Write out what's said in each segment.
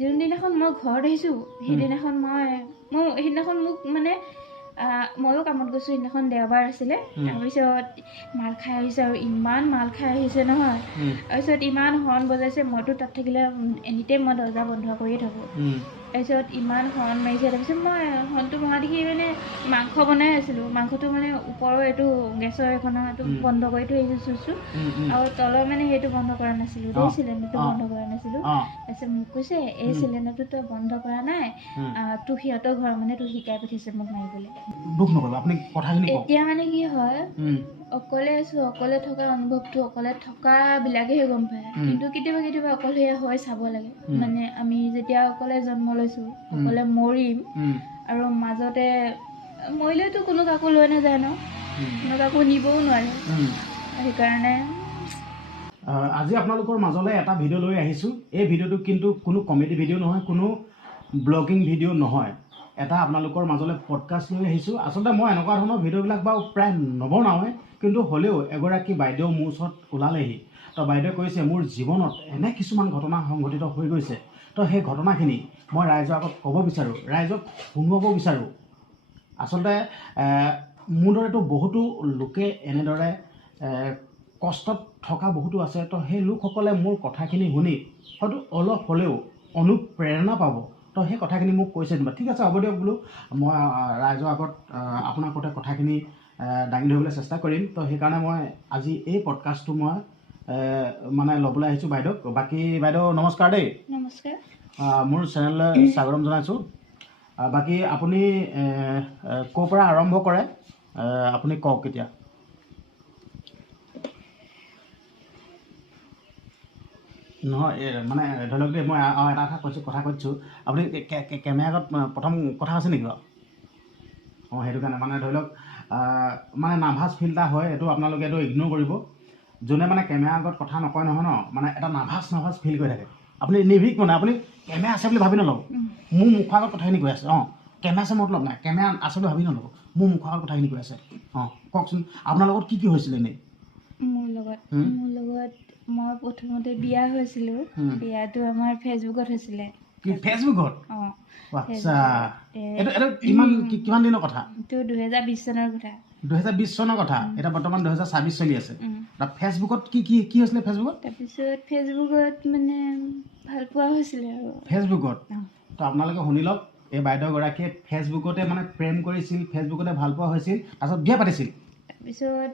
যোনদিনাখন মই ঘৰত আহিছোঁ সেইদিনাখন সেইদিনাখন মোক মানে ময়ো কামত গৈছোঁ। সেইদিনাখন দেওবাৰ আছিলে। তাৰপিছত মাল খাই আহিছে আৰু ইমান মাল খাই আহিছে নহয়। তাৰপিছত ইমান হৰ্ণ বজাইছে। মইতো তাত থাকিলে এনিটাইম মই দৰ্জা বন্ধ কৰিয়ে থাকোঁ। তাৰপিছত ইমান হৰ্ণ মাৰিছে। তাৰপিছত মই হৰ্ণটো মৰা দেখি মানে মাংস বনাই আছিলোঁ। মাংসটো মানে ওপৰৰ এইটো গেছৰ এইটো বন্ধ কৰি থৈ আহিছোঁ চুইচটো, আৰু তলৰ মানে সেইটো বন্ধ কৰা নাছিলোঁ দেই, চিলিণ্ডাৰটো বন্ধ কৰা নাছিলোঁ। তাৰপিছত মোক কৈছে এই চিলিণ্ডাৰটো তই বন্ধ কৰা নাই, তোক সিহঁতৰ ঘৰৰ মানে তোক শিকাই পঠিয়াইছে মোক মাৰিবলৈ। দুখ নকৰিব আপুনি কথাখিনি কওক। এতিয়া মানে কি হয়, অকলে আছোঁ, অকলে থকা অনুভৱটো অকলে থকাবিলাকেহে গম পায়। কিন্তু কেতিয়াবা কেতিয়াবা অকলশৰীয়া হৈ চাব লাগে। মানে আমি যেতিয়া অকলে জন্ম লৈছোঁ, অকলে মৰিম, আৰু মাজতে মৰিলেতো কোনো কাকো লৈ নাযায় ন, কোনো কাকো নিবও নোৱাৰে। সেইকাৰণে আজি আপোনালোকৰ মাজলৈ এটা ভিডিঅ' লৈ আহিছোঁ। এই ভিডিঅ'টো কিন্তু কোনো কমেডি ভিডিঅ' নহয়, কোনো ব্লগিং ভিডিঅ' নহয়। এটা আপোনালোকৰ মাজলৈ পডকাষ্ট লৈ আহিছোঁ। আচলতে মই এনেকুৱা ধৰণৰ ভিডিঅ'বিলাক বাৰু প্ৰায় নবনাওঁৱে, কিন্তু হ'লেও এগৰাকী বাইদেউ মোৰ ওচৰত ওলালেহি। তো বাইদেৱে কৈছে মোৰ জীৱনত এনে কিছুমান ঘটনা সংঘটিত হৈ গৈছে, তো সেই ঘটনাখিনি মই ৰাইজৰ আগত ক'ব বিচাৰোঁ, ৰাইজক শুনোৱাব বিচাৰোঁ। আচলতে মোৰ দৰেতো বহুতো লোকে এনেদৰে কষ্টত থকা বহুতো আছে। তো সেই লোকসকলে মোৰ কথাখিনি শুনি হয়তো অলপ হ'লেও অনুপ্ৰেৰণা পাব। তো সেই কথাখিনি মোক কৈছে যেনিবা, ঠিক আছে হ'ব দিয়ক বোলো, মই ৰাইজৰ আগত আপোনাৰ সৈতে কথাখিনি দাঙি ধৰিবলৈ চেষ্টা কৰিম। তো সেইকাৰণে মই আজি এই পডকাষ্টটো মই মানে ল'বলৈ আহিছোঁ বাইদেউক। বাকী বাইদেউ নমস্কাৰ দেই। নমস্কাৰ। মোৰ চেনেললৈ স্বাগতম জনাইছোঁ। বাকী আপুনি ক'ৰ পৰা আৰম্ভ কৰে আপুনি কওক এতিয়া। নহয় মানে ধৰি লওক দেই, মই এটা কথা কৈছোঁ, আপুনি কেমেৰা আগত প্ৰথম কথা আছে নেকি বাৰু? সেইটো কাৰণে মানে ধৰি লওক মানে নাৰ্ভাছ ফিল এটা হয়, এইটো আপোনালোকে এইটো ইগন'ৰ কৰিব। যোনে মানে কেমেৰা আগত কথা নকয় নহয় ন, মানে এটা নাৰ্ভাছ ফিল কৰি থাকে। আপুনি নিৰ্ভীক মানে আপুনি কেমেৰা আছে বুলি ভাবি নল'ব। মোৰ মুখৰ আগত কথাখিনি কৈ আছে, কেমেৰা আছে মতলব নাই, কেমেৰা আছে বুলি ভাবি নল'ব। মোৰ মুখৰ আগত কথাখিনি কৈ আছে। কওকচোন আপোনাৰ লগত কি হৈছিলে এনেই? মোৰ লগত মই প্ৰথমতে বিয়া হৈছিলোঁ। বিয়াটো আমাৰ ফেচবুকত হৈছিলে। কি ফেচবুকত? আচ্ছা, এইটো কিমান দিনৰ কথা? এইটো 2020 চনৰ কথা। 2020 চনৰ কথা। এতিয়া বৰ্তমান 2026 চলি আছে। ফেচবুকত কি হৈছিলে ফেচবুকত? তাৰপিছত ফেচবুকত মানে ভাল পোৱা হৈছিলে আৰু। ফেচবুকত? তো আপোনালোকে শুনি লওক, এই বাইদেউগৰাকীয়ে ফেচবুকতে মানে প্ৰেম কৰিছিল, ফেচবুকতে ভাল পোৱা হৈছিল, তাৰপিছত বিয়া পাতিছিল। তাৰপিছত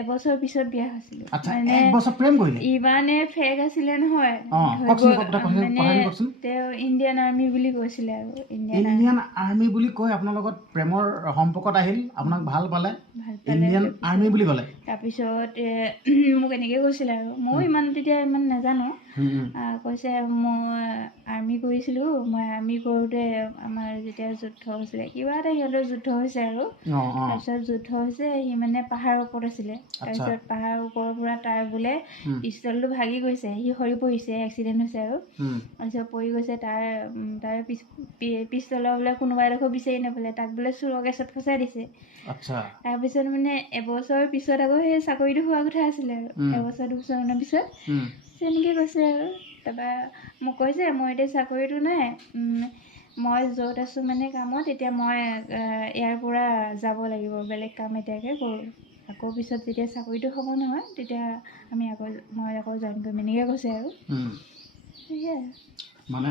এবছৰ পিছত বিয়া হৈছিলোঁ। আচ্ছা, এক বছৰ প্ৰেম কৰিলে? ইমানে ফেক আছিলে নহয়। তেওঁ ইণ্ডিয়ান আৰ্মি বুলি কৈছিলে আৰু। ইণ্ডিয়ান আৰ্মি বুলি কৈ আপোনাৰ লগত প্ৰেমৰ সম্পৰ্কত আহিল, আপোনাক ভাল পালে, ইণ্ডিয়ান আৰ্মি বুলি ক'লে। তাৰপিছত মোক এনেকৈ কৈছিলে আৰু, ময়ো তেতিয়া ইমান নাজানো। কৈছে মই আৰ্মি কৰিছিলোঁ, মই আৰ্মি কৰোঁতে আমাৰ যেতিয়া যুদ্ধ হৈছিলে, কিবা এটা সিহঁতৰ যুদ্ধ হৈছে আৰু। তাৰপিছত যুদ্ধ হৈছে, সি মানে পাহাৰৰ ওপৰত আছিলে। তাৰপিছত পাহাৰৰ ওপৰৰ পৰা তাৰ বোলে পিষ্টলটো ভাগি গৈছে, সি সৰি পৰিছে, এক্সিডেণ্ট হৈছে আৰু। তাৰপিছত পৰি গৈছে, তাৰ পিষ্টলৰ বোলে কোনোবা এডোখৰ বিচাৰি নাপালে, তাক বোলে চোৰৰ গেছত ফচাই দিছে। তাৰপিছত মানে এবছৰৰ পিছত আকৌ সেই চাকৰিটো হোৱা কথা আছিলে আৰু। এবছৰ 2 বছৰমানৰ পিছত তেনেকৈ কৈছে আৰু। তাৰপৰা মোক কৈছে মই এতিয়া চাকৰিটো নাই, মই য'ত আছোঁ মানে কামত, এতিয়া মই ইয়াৰ পৰা যাব লাগিব, বেলেগ কাম এতিয়াকৈ কৰোঁ। আকৌ পিছত যেতিয়া চাকৰিটো হ'ব নহয়, তেতিয়া মই আকৌ জইন কৰিম, এনেকৈ কৈছে আৰু। সেয়াই মানে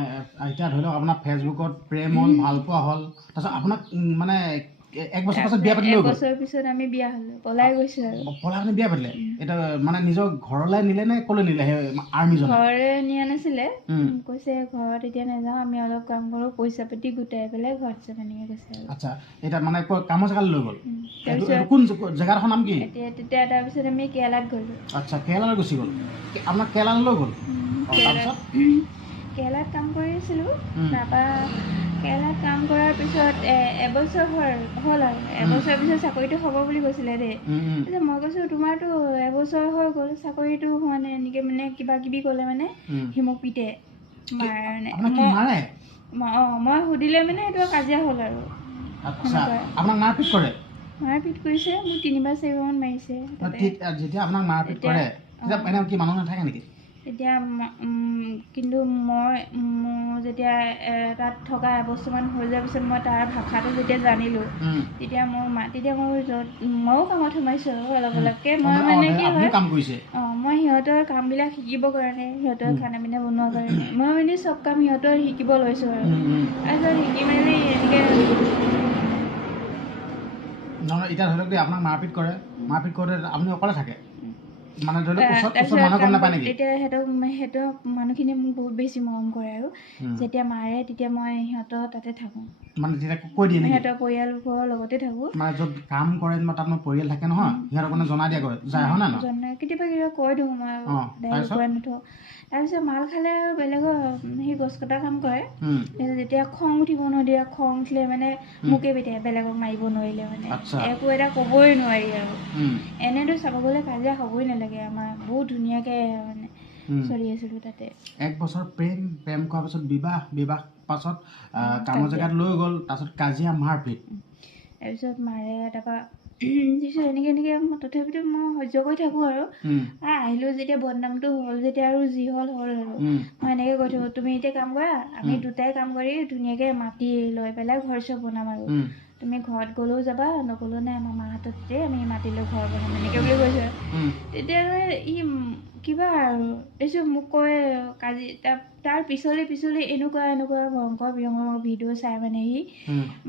এতিয়া ধৰি লওক আপোনাৰ ফেচবুকত প্ৰেম হ'ল, ভাল পোৱা হ'ল, তাৰপিছত আপোনাক মানে এক বছৰ পাছত বিয়া পাতিলে? 1 বছৰৰ পিছত আমি বিয়া হ'লোঁ, পলাই গৈছোঁ আৰু। পলাই আপুনি বিয়া পাতিলে? এটা মানে নিজৰ ঘৰলৈ নিলে নে ক'লৈ নিলে সেই আৰ্মিজনে? ঘৰলৈ নিয়া নাছিলে, কৈছে ঘৰত এতিয়া নাযাওঁ, আমি অলপ কাম কৰোঁ, পইচা পাতি গোটাই পেলাই ঘৰত যাম, এনেকৈ কৈছে আৰু। আচ্ছা, এতিয়া মানে কামৰ জেগালৈ লৈ গ'ল? কোন জেগাডোখৰ নাম কি? তেতিয়া তাৰপিছত আমি কেৰেলাত গ'লোঁ। আচ্ছা, কেৰেলালৈ গুচি গ'ল? আপোনাক কেৰেলালৈ লৈ গ'ল? কেৰেলাত কাম কৰি আছিলোঁ। তাৰপৰা কেৰেলাত কাম কৰাৰ পিছত এবছৰ হ'ল আৰু। এবছৰৰ পিছত চাকৰিটো হ'ব বুলি কৈছিলে দেই। তাৰপিছত মই কৈছোঁ তোমাৰতো এবছৰ হৈ গ'ল, চাকৰিটো হোৱা নাই, এনেকৈ মানে কিবা কিবি ক'লে মানে সি মোক পিটে। মই সুধিলে মানে সেইটো কাজিয়া হ'ল আৰু। মাৰপিট কৰিছে, মোক 3বাৰ 4বাৰমান মাৰিছে। যেতিয়া আপোনাক মাৰপিট কৰে তেতিয়া কি মানুহ নাথাকে নেকি? এতিয়া কিন্তু মোৰ যেতিয়া যেতিয়া তাত থকা এবছৰমান হৈ যোৱাৰ পিছত মই তাৰ ভাষাটো যেতিয়া জানিলোঁ তেতিয়া ময়ো কামত সোমাইছোঁ আৰু অলপ অলপকৈ মই মানে কি হয় মই সিহঁতৰ কামবিলাক শিকিবৰ কাৰণে সিহঁতৰ খানা পিনা বনোৱাৰ কাৰণে মই মানে চব কাম সিহঁতৰ শিকিব লৈছোঁ আৰু তাৰপিছত শিকি মেলি এনেকৈ এতিয়া ধৰি লওক দেই আপোনাক মাৰপিট কৰোঁতে আপুনি অকলে থাকে মানে ধৰি লওক ওচৰত মানুহ গম নাপায় নেকি এতিয়া সিহঁতৰ মানুহখিনিয়ে মোক বহুত বেছি মৰম কৰে আৰু যেতিয়া মাৰে তেতিয়া মই সিহঁতৰ তাতে থাকোঁ মানে তেতিয়া কৈ দিয়ে নেকি সিহঁতৰ পৰিয়ালবোৰৰ লগতে থাকোঁ মানে য'ত কাম কৰে তাত মোৰ পৰিয়াল থাকে নহয় সিহঁতক মানে জনাই দিয়া যায় হয় নাই কেতিয়াবা কৈ দিওঁ মই কৈ নথওঁ তাৰপিছত মাল খালে আৰু বেলেগৰ সেই গছ কটা কাম কৰে যেতিয়া খং উঠিব নিদিয়ে খং উঠিলে মানে মোকে পিতে বেলেগক মাৰিব নোৱাৰিলে মানে একো এটা ক'বই নোৱাৰি আৰু এনেতো চাব গ'লে কাজিয়া হ'বই নালাগে আমাৰ বহুত ধুনীয়াকৈ মানে চলি আছিলোঁ তাতে 1 বছৰ প্ৰেম কৰাৰ পাছত বিবাহ পাছত কামৰ জেগাত লৈ গ'ল তাৰপিছত কাজিয়া মাৰপিট তাৰপিছত মাৰে তাৰপৰা এনেকৈ তথাপিতো মই সহ্য কৰি থাকোঁ আৰু আহিলোঁ যেতিয়া বদনামটো হ'ল যেতিয়া আৰু যি হ'ল আৰু মই এনেকৈ কৈ থাকোঁ তুমি এতিয়া কাম কৰা আমি দুটাই কাম কৰি ধুনীয়াকৈ মাটি লৈ পেলাই ঘৰ চব বনাম আৰু তুমি ঘৰত গ'লেও যাবা নগ'লেও নাই আমাৰ মাহঁততে আমি মাটি লৈ ঘৰ বনাম এনেকৈ বুলি কৈছোঁ তেতিয়া ই কিবা আৰু এইটো মোক কয় তাৰ পিছলৈ এনেকুৱা ভয়ংকৰ ভিডিঅ' চাই মানে সি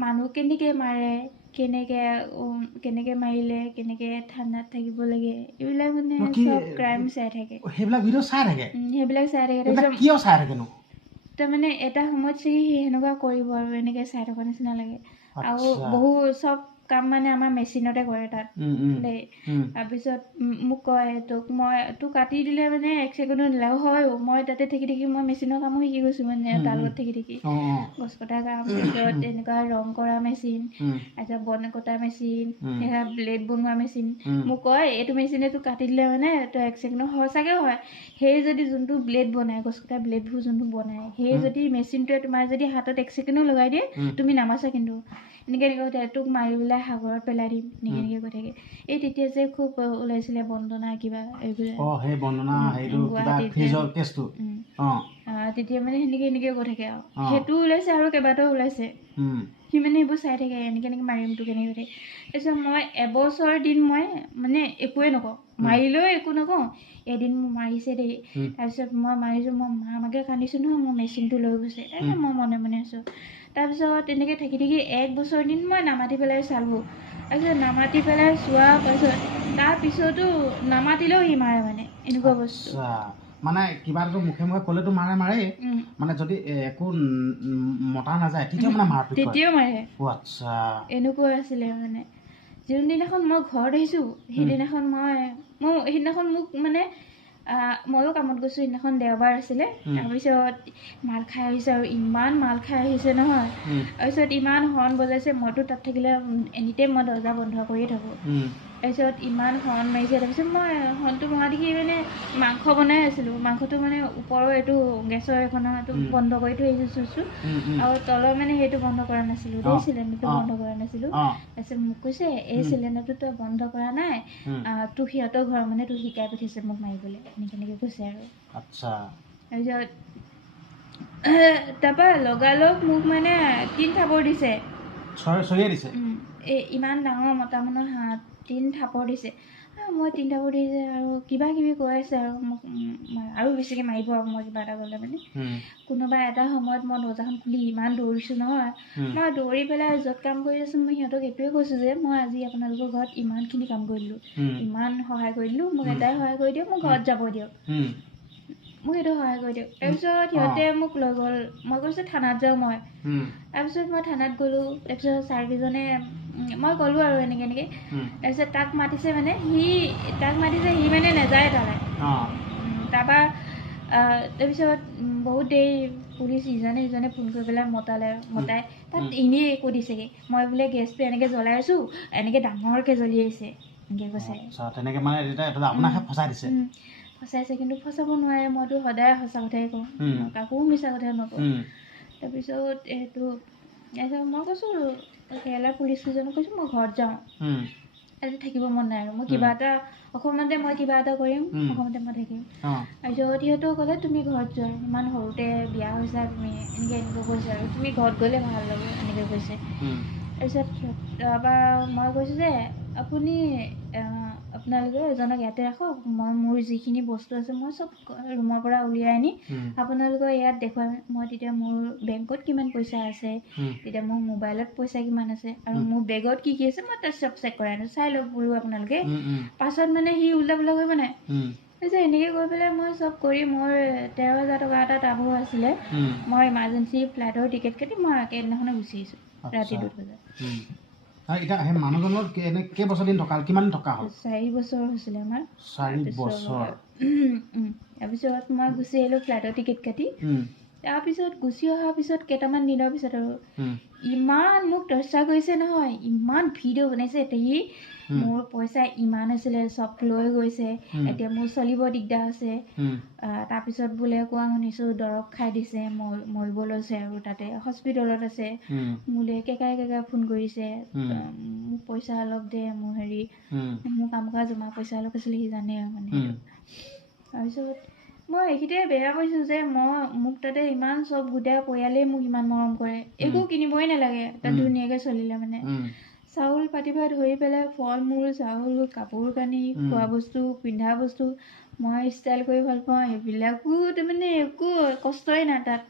মানুহ কেনেকৈ মাৰে কেনেকৈ মাৰিলে কেনেকৈ ঠাণ্ডাত থাকিব লাগে এইবিলাক মানে চব ক্ৰাইম চাই থাকে সেইবিলাক ভিডিঅ' চাই থাকে তাৰমানে এটা সময়ত চাগে সি সেনেকুৱা কৰিব আৰু এনেকৈ চাই থকা নিচিনা লাগে আৰু বহু চব কাম মানে আমাৰ মেচিনতে কৰে তাত দেই তাৰপিছত মোক কয় তোক কাটি দিলে মানে 1 ছেকেণ্ডো নালাগে হয় মই তাতে থাকি মই মেচিনৰ কামো শিকি গৈছোঁ মানে তাৰ লগত থাকি গছ কটা কাম তাৰপিছত এনেকুৱা ৰং কৰা মেচিন তাৰপিছত বন কটা মেচিন এনেকুৱা ব্লেড বনোৱা মেচিন মোক কয় এইটো মেচিনে তোক কাটি দিলে মানে তই 1 ছেকেণ্ডো সঁচাকৈ হয় সেই যদি যোনটো ব্লেড বনায় গছ কটা ব্লেডবোৰ যোনটো বনায় সেই যদি মেচিনটোৱে তোমাৰ যদি হাতত 1 ছেকেণ্ডো লগাই দিয়ে তুমি নামাছা কিন্তু এনেকৈ তোক মাৰি পেলাই সাগৰত পেলাই দিম এনেকৈ কৈ থাকে এই তেতিয়া যে খুব ওলাইছিলে বন্দনা কিবা তেতিয়া মানে সেনেকৈ কৈ থাকে আৰু সেইটো ওলাইছে আৰু কেইবাটাও ওলাইছে সি মানে সেইবোৰ চাই থাকে এনেকৈ মাৰিম তোক এনেকৈ থাকে তাৰপিছত মই এবছৰ দিন মই মানে একোৱে নকওঁ মাৰিলেও একো নকওঁ এদিন মোক মাৰিছে দেই তাৰপিছত মই মাৰিছোঁ মই মাকে কান্দিছোঁ নহয় মোৰ মেচিনটো লৈ গৈছে মই মনে মনে আছোঁ তাৰপিছত তেনেকৈ থাকি 1 বছৰ দিন মই নামাতি পেলাই চালোঁ তাৰপিছত নামাতি পেলাই চোৱাৰ পাছত তাৰপিছতো নামাতিলেও সি মাৰে মানে এনেকুৱা বস্তু মানে কিবা এটা মুখে ক'লেতো মাৰে মানে যদি একো মতা নাযায় তেতিয়া মানে মাৰপিট কৰে তেতিয়াও মাৰে আচ্ছা এনেকুৱা আছিলে মানে যোনদিনাখন মই ঘৰত আহিছোঁ সেইদিনাখন মোক মানে ময়ো কামত গৈছোঁ সেইদিনাখন দেওবাৰ আছিলে তাৰপিছত মাল খাই আহিছে আৰু ইমান মাল খাই আহিছে নহয় তাৰপিছত ইমান হৰ্ণ বজাইছে মইতো তাত থাকিলে এনিটাইম মই দৰ্জা বন্ধ কৰিয়ে থাকোঁ তাৰপিছত ইমান হৰ্ণ মাৰিছে তাৰপিছত মই হৰ্ণটো মৰা দেখি মানে মাংস বনাই আছিলোঁ মাংসটো মানে ওপৰৰ এইটো গেছৰ এখনটো বন্ধ কৰি থৈ আহিছোঁ আৰু তলৰ মানে সেইটো বন্ধ কৰা নাছিলোঁ দেই চিলিণ্ডাৰটো বন্ধ কৰা নাছিলোঁ তাৰপিছত মোক কৈছে এই চিলিণ্ডাৰটো তই বন্ধ কৰা নাই তোক সিহঁতৰ ঘৰ মানে তোক শিকাই পঠিয়াইছে মোক মাৰিবলৈ এনেকৈ কৈছে আৰু তাৰপিছত তাৰপৰা লগালগ মোক মানে 3 থাপৰ দিছে ইমান ডাঙৰ মতা মানুহৰ হাত 3 থাপৰ দিছে মই 3 থাপৰ দিছে আৰু কিবা কিবি কৈ আছে আৰু মোক আৰু বেছিকৈ মাৰিব আৰু মই কিবা এটা ক'লে মানে কোনোবা এটা সময়ত মই দৰ্জাখন খুলি ইমান দৌৰিছোঁ নহয় মই দৌৰি পেলাই য'ত কাম কৰি আছোঁ মই সিহঁতক এইটোৱে কৈছোঁ যে মই আজি আপোনালোকৰ ঘৰত ইমানখিনি কাম কৰি দিলোঁ ইমান সহায় কৰি দিলোঁ মোক এটাই সহায় কৰি দিয়ক মোক ঘৰত যাব দিয়ক মোক সেইটো সহায় কৰি দিয়ক তাৰপিছত সিহঁতে মোক লৈ গ'ল মই কৈছোঁ থানাত যাওঁ মই তাৰপিছত মই থানাত গ'লোঁ তাৰপিছত ছাৰকেইজনে মই ক'লোঁ আৰু এনেকৈ তাৰপিছত তাক মাতিছে সি মানে নাযায় তালৈ তাৰপৰা তাৰপিছত বহুত দেৰি পুলিচ ইজনে ফোন কৰি পেলাই মতাই তাত এনেই একো দিছেগৈ মই বোলে গেছটো এনেকৈ জ্বলাই আছোঁ এনেকৈ ডাঙৰকৈ জ্বলি আহিছে এনেকৈ কৈছে ফচাইছে কিন্তু ফচাব নোৱাৰে মইতো সদায় সঁচা কথাই কওঁ কাকো মিছা কথা নকওঁ তাৰপিছত তাৰপিছত মই কৈছোঁ কেৰেলাৰ পুলিচকেইজনক কৈছোঁ মই ঘৰত যাওঁ আজি থাকিব মন নাই আৰু মই কিবা এটা অসমতে মই কিবা এটা কৰিম অসমতে মই থাকিম তাৰপিছত সিহঁতেও ক'লে তুমি ঘৰত যোৱা ইমান সৰুতে বিয়া হৈছা তুমি এনেকৈ কৈছে আৰু তুমি ঘৰত গ'লে ভাল হ'ব এনেকৈ কৈছে তাৰপিছত তাৰপৰা মই কৈছোঁ যে আপুনি আপোনালোকে এজনক ইয়াতে ৰাখক মই মোৰ যিখিনি বস্তু আছে মই চব ৰুমৰ পৰা উলিয়াই আনি আপোনালোকৰ ইয়াত দেখুৱাম মই তেতিয়া মোৰ বেংকত কিমান পইচা আছে তেতিয়া মোৰ মোবাইলত পইচা কিমান আছে আৰু মোৰ বেগত কি কি আছে মই তাত চব চেক কৰাই আনো চাই লওক বোলো আপোনালোকে পাছত মানে সি উল্টা পুল্টা কৰিব নাই তাৰপিছত এনেকৈ কৰি পেলাই মই চব কৰি মোৰ 13,000 টকা এটা টাবো আছিলে মই ইমাৰ্জেঞ্চি ফ্লাইটৰ টিকেট কাটি মই একেদিনাখনে গুচি আহিছোঁ ৰাতি 2 বজাত এতিয়া সেই মানুহজনৰ কেইবছৰ দিন থকা কিমান থকা হ'ল 4 বছৰ হৈছিলে আমাৰ 4 বছৰ তাৰপিছত মই গুচি আহিলোঁ ফ্লাইটৰ টিকেট কাটি তাৰপিছত গুচি অহাৰ পিছত কেইটামান দিনৰ পিছত আৰু ইমান মোক টৰ্চাৰ কৰিছে নহয় ইমান ভিডিঅ' বনাইছে সি মোৰ পইচা ইমান আছিলে চব লৈ গৈছে এতিয়া মোৰ চলিব দিগদাৰ হৈছে তাৰপিছত বোলে কোৱা শুনিছোঁ দৰৱ খাই দিছে মৰিব লৈছে আৰু তাতে হস্পিটেলত আছে মোলৈ কেকাই ফোন কৰিছে মোক পইচা অলপ দে মোৰ হেৰি মোৰ কাম কৰা জমা পইচা অলপ আছিলে সি জানে আৰু মানে তাৰপিছত মই এইখিনিতে বেয়া পাইছোঁ যে মোক তাতে ইমান চব গোটেই পৰিয়ালেই মোক ইমান মৰম কৰে একো কিনিবই নালাগে তাত ধুনীয়াকৈ চলিলে মানে চাউল পাতিৰ পৰা ধৰি পেলাই ফল মূল চাউল কাপোৰ কানি খোৱা বস্তু পিন্ধা বস্তু মই ষ্টাইল কৰি ভাল পাওঁ সেইবিলাকো তাৰমানে একো কষ্টই নাই তাত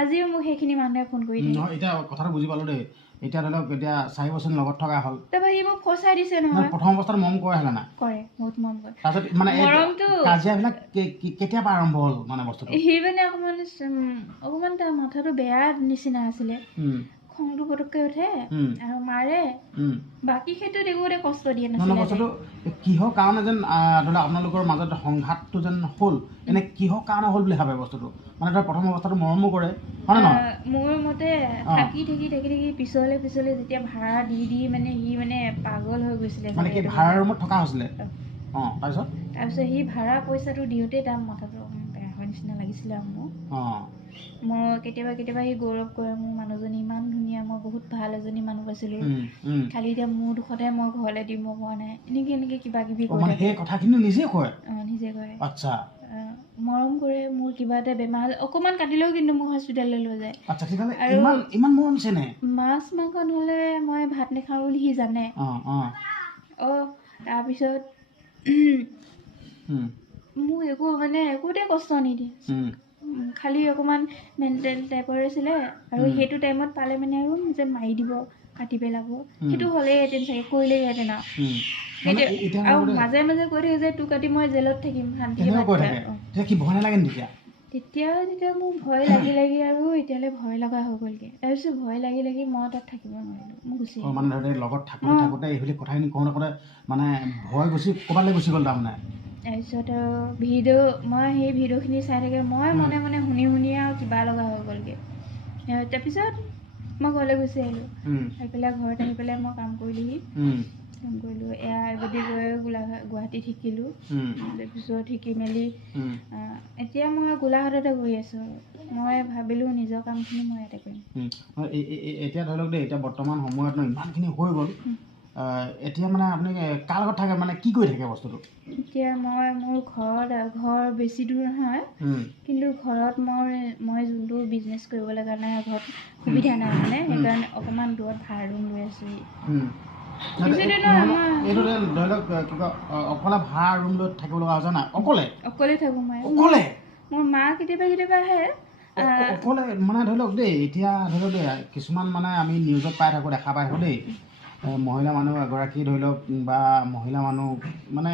আজিও মোক সেইখিনি মানুহে ফোন কৰি দিয়ে এতিয়া কথাটো বুজি পালোঁ দেই এতিয়া ধৰি লওক এতিয়া 4 বছৰ লগত থকা হ'ল তাৰপৰা সি মোক ফচাই দিছে নহয় প্ৰথম অৱস্থাত মৰম কৰে হেলা নাই কৰে বহুত মৰম কৰে তাৰপিছত মানে মৰমটো কাজিয়াবিলাক কেতিয়াৰ পৰা আৰম্ভ হ'ল মানে বস্তুটো সি মানে অকণমান তাৰ মাথাটো বেয়া নিচিনা আছিলে খংটো পটককৈ উঠে আৰু মাৰে বাকী ক্ষেত্ৰত একোতে কষ্ট দিয়ে নাছিলে বস্তুটো কিহৰ কাৰণে যেন ধৰি লওক আপোনালোকৰ মাজত সংঘাতটো যেন হ'ল এনে কিহৰ কাৰণে হ'ল বুলি ভাবে বস্তুটো মানে ধৰ প্ৰথম অৱস্থাটো মৰমো কৰে হয় নহয় মোৰ মতে থাকি পিছলে যেতিয়া ভাড়া দি মানে সি মানে পাগল হৈ গৈছিলে মানে কি ভাড়া ৰুমত থকা হৈছিলে তাৰপিছত সি ভাড়া পইচাটো দিওঁতে তাৰ মাথাটো অকণমান বেয়া হোৱাৰ নিচিনা লাগিছিলে আৰু মই কেতিয়াবা সি গৌৰৱ কৰে মোৰ মানুহজনী ইমান ধুনীয়া মই বহুত ভাল এজনী মানুহ পাইছিলোঁ খালি এতিয়া মোৰ দুখতে মই ঘৰলৈ দিব পৰা নাই এনেকৈ কিবা কিবি নিজে কয় আচ্ছা মৰম কৰে মোৰ কিবা এটা বেমাৰ হ'লে অকণমান কাটিলেও কিন্তু মোক হস্পিটেললৈ লৈ যায় আৰু মাছ মাংস নহ'লে মই ভাত নাখাওঁ বুলি সি জানে তাৰপিছত মোক একোতে কষ্ট নিদিয়ে খালি অকণমান মেণ্টেল টাইপৰ আছিলে আৰু সেইটো টাইমত পালে মানে আৰু যে মাৰি দিব কাটি পেলাব সেইটো হ'লেহেঁতেন চাগে কৰিলেহেঁতেন আৰু মাজে মাজে কৈ থাকে যে তোক কাটি মই জেলত থাকিম তেতিয়া মোৰ ভয় লাগি আৰু এতিয়ালৈ ভয় লগা হৈ গ'লগৈ তাৰপিছত ভয় লাগি মই তাত থাকিব নোৱাৰিলোঁ মই গুচি লগত থাকোঁতে এইবিলাক কথাখিনি কওঁতে মানে ভয় গুচি গ'ল তাৰমানে তাৰপিছত আৰু মই সেই ভিডিঅ'খিনি চাই থাকে মই মনে শুনি আৰু কিবা লগা হৈ গ'লগৈ তাৰপিছত মই ঘৰলৈ গুচি আহিলোঁ আহি পেলাই ঘৰত আহি পেলাই মই কাম কৰিলোঁ এয়া এবদি গৈ গুৱাহাটীত শিকিলোঁ তাৰপিছত শিকি মেলি এতিয়া মই গোলাঘাটতে গৈ আছোঁ মই ভাবিলোঁ নিজৰ কামখিনি মই ইয়াতে কৰিম এতিয়া ধৰি লওক দেই এতিয়া বৰ্তমান সময়ত ইমানখিনি হৈ গ'ল এতিয়া মানে আপুনি কাৰ লগত থাকে মানে কি কৰি থাকে বস্তুটো এতিয়া মোৰ ঘৰ বেছি দূৰ নহয় কিন্তু ঘৰত মই যোনটো বিজনেছ কৰিবলৈ কাৰণে ঘৰত সুবিধা নাই মানে সেইকাৰণে অকণমান দূৰত ভাড়া ৰুম লৈ আছোঁ অকলে ভাড়া ৰুম লৈ থাকিব লগা হৈছে নাই অকলে থাকোঁ মই মোৰ মা কেতিয়াবা আহে অকলে মানে ধৰি লওক দেই এতিয়া ধৰি লওক দেই কিছুমান মানে আমি নিউজত পাই থাকোঁ দেখা পাই থাকোঁ দেই মহিলা মানুহ এগৰাকী ধৰি লওক বা মহিলা মানুহ মানে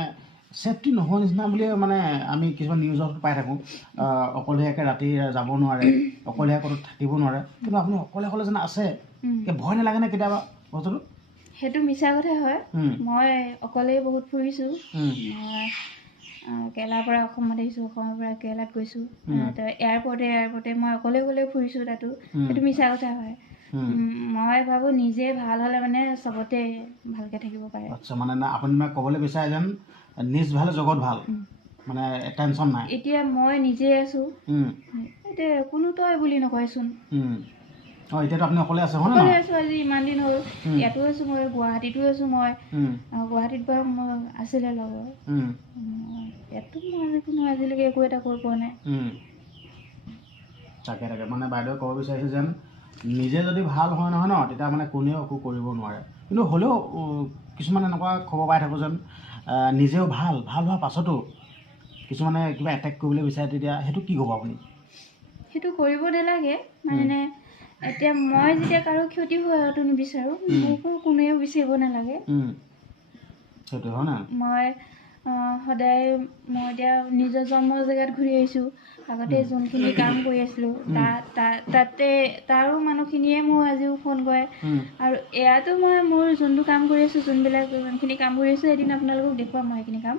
ছেফটি নোহোৱা নিচিনা বুলিয়ে মানে আমি কিছুমান নিউজত পাই থাকোঁ অকলীয়াকৈ ৰাতি যাব নোৱাৰে অকলীয়া ক'তো থাকিব নোৱাৰে কিন্তু আপুনি অকলে যেন আছে ভয় নালাগে নে কেতিয়াবা বস্তুটো সেইটো মিছা কথা হয় মই অকলেই বহুত ফুৰিছোঁ কেৰেলাৰ পৰা অসমত আহিছোঁ অসমৰ পৰা কেৰেলাত গৈছোঁ এয়াৰপৰ্টে মই অকলে ফুৰিছোঁ তাতো সেইটো মিছা কথা হয় মই ভাবোঁ নিজে ভাল হ'লে মানে চবতে ভালকৈ থাকিব পাৰে আচ্ছা মানে আপুনি মানে ক'বলৈ বিচাৰে যেন নিজ ভালে জগত ভাল মানে টেনশ্যন নাই এতিয়া মই নিজে আছোঁ এতিয়া কোনো তই বুলি নকয়চোন অঁ এতিয়াতো আপুনি অকলে আছে হয় অকলে আছোঁ আজি ইমান দিন হ'ল ইয়াতো আছোঁ মই গুৱাহাটীতো আছোঁ মই গুৱাহাটীত বাৰু মই আছিলে লগৰ ইয়াতো মই আজিলৈকে একো এটা কৰি পোৱা নাই তাকে মানে বাইদেৱে ক'ব বিচাৰিছে যেন নিজে যদি ভাল হয় নহয় ন তেতিয়া মানে কোনেও একো কৰিব নোৱাৰে কিন্তু হ'লেও কিছুমান এনেকুৱা খবৰ পাই থাকোঁ যেন নিজেও ভাল হোৱাৰ পাছতো কিছুমানে কিবা এটেক কৰিবলৈ বিচাৰে তেতিয়া সেইটো কি ক'ব আপুনি সেইটো কৰিব নালাগে মানে এতিয়া মই যেতিয়া কাৰো ক্ষতি হোৱাটো নিবিচাৰোঁ মোকো কোনেও বিচাৰিব নালাগে সেইটো হয় না মই সদায় মই এতিয়া নিজৰ জন্ম জেগাত ঘূৰি আহিছোঁ আগতে যোনখিনি কাম কৰি আছিলোঁ তাতে তাৰো মানুহখিনিয়ে মোক আজিও ফোন কৰে আৰু এয়াতো মই মোৰ যোনটো কাম কৰি আছোঁ যোনখিনি কাম কৰি আছোঁ এদিন আপোনালোকক দেখুৱাম মই সেইখিনি কাম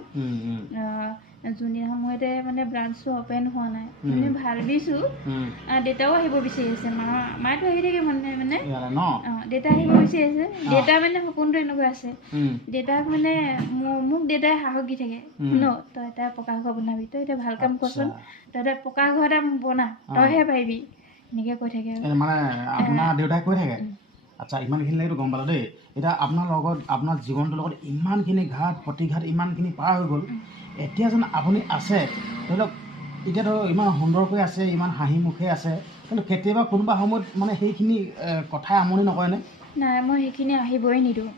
যোনদিনাখন মই এতিয়া মানে ব্ৰাঞ্চটো অপেন হোৱা নাই মানে ভাবিছোঁ দেউতাও আহিব বিচাৰি আছে মায়েতো আহি থাকে মানে দেউতা আহিব বিচাৰি আছে দেউতা মানে সপোনটো এনেকুৱা আছে দেউতাক মানে মোক দেউতাই সাহস দি থাকে ন তই এটা পকা ঘৰ বনাবি তই এতিয়া ভাল কাম কৰচোন তই এটা পকা ঘৰ এটা বনা তইহে পাৰিবি এনেকৈ কৈ থাকে মানে আপোনাৰ দেউতাই কৈ থাকে আচ্ছা ইমানখিনিলৈকেতো গম পালোঁ দেই এতিয়া আপোনাৰ লগত আপোনাৰ জীৱনটোৰ লগত ইমানখিনি ঘাট প্ৰতিঘাত ইমানখিনি পাৰ হৈ গ'ল এতিয়া যেন আপুনি আছে ধৰি লওক এতিয়া ধৰক ইমান সুন্দৰকৈ আছে ইমান হাঁহি মুখে আছে কিন্তু কেতিয়াবা কোনোবা সময়ত মানে সেইখিনি কথাই আমনি নকৰেনে নাই মই সেইখিনি আহিবই নিদিওঁ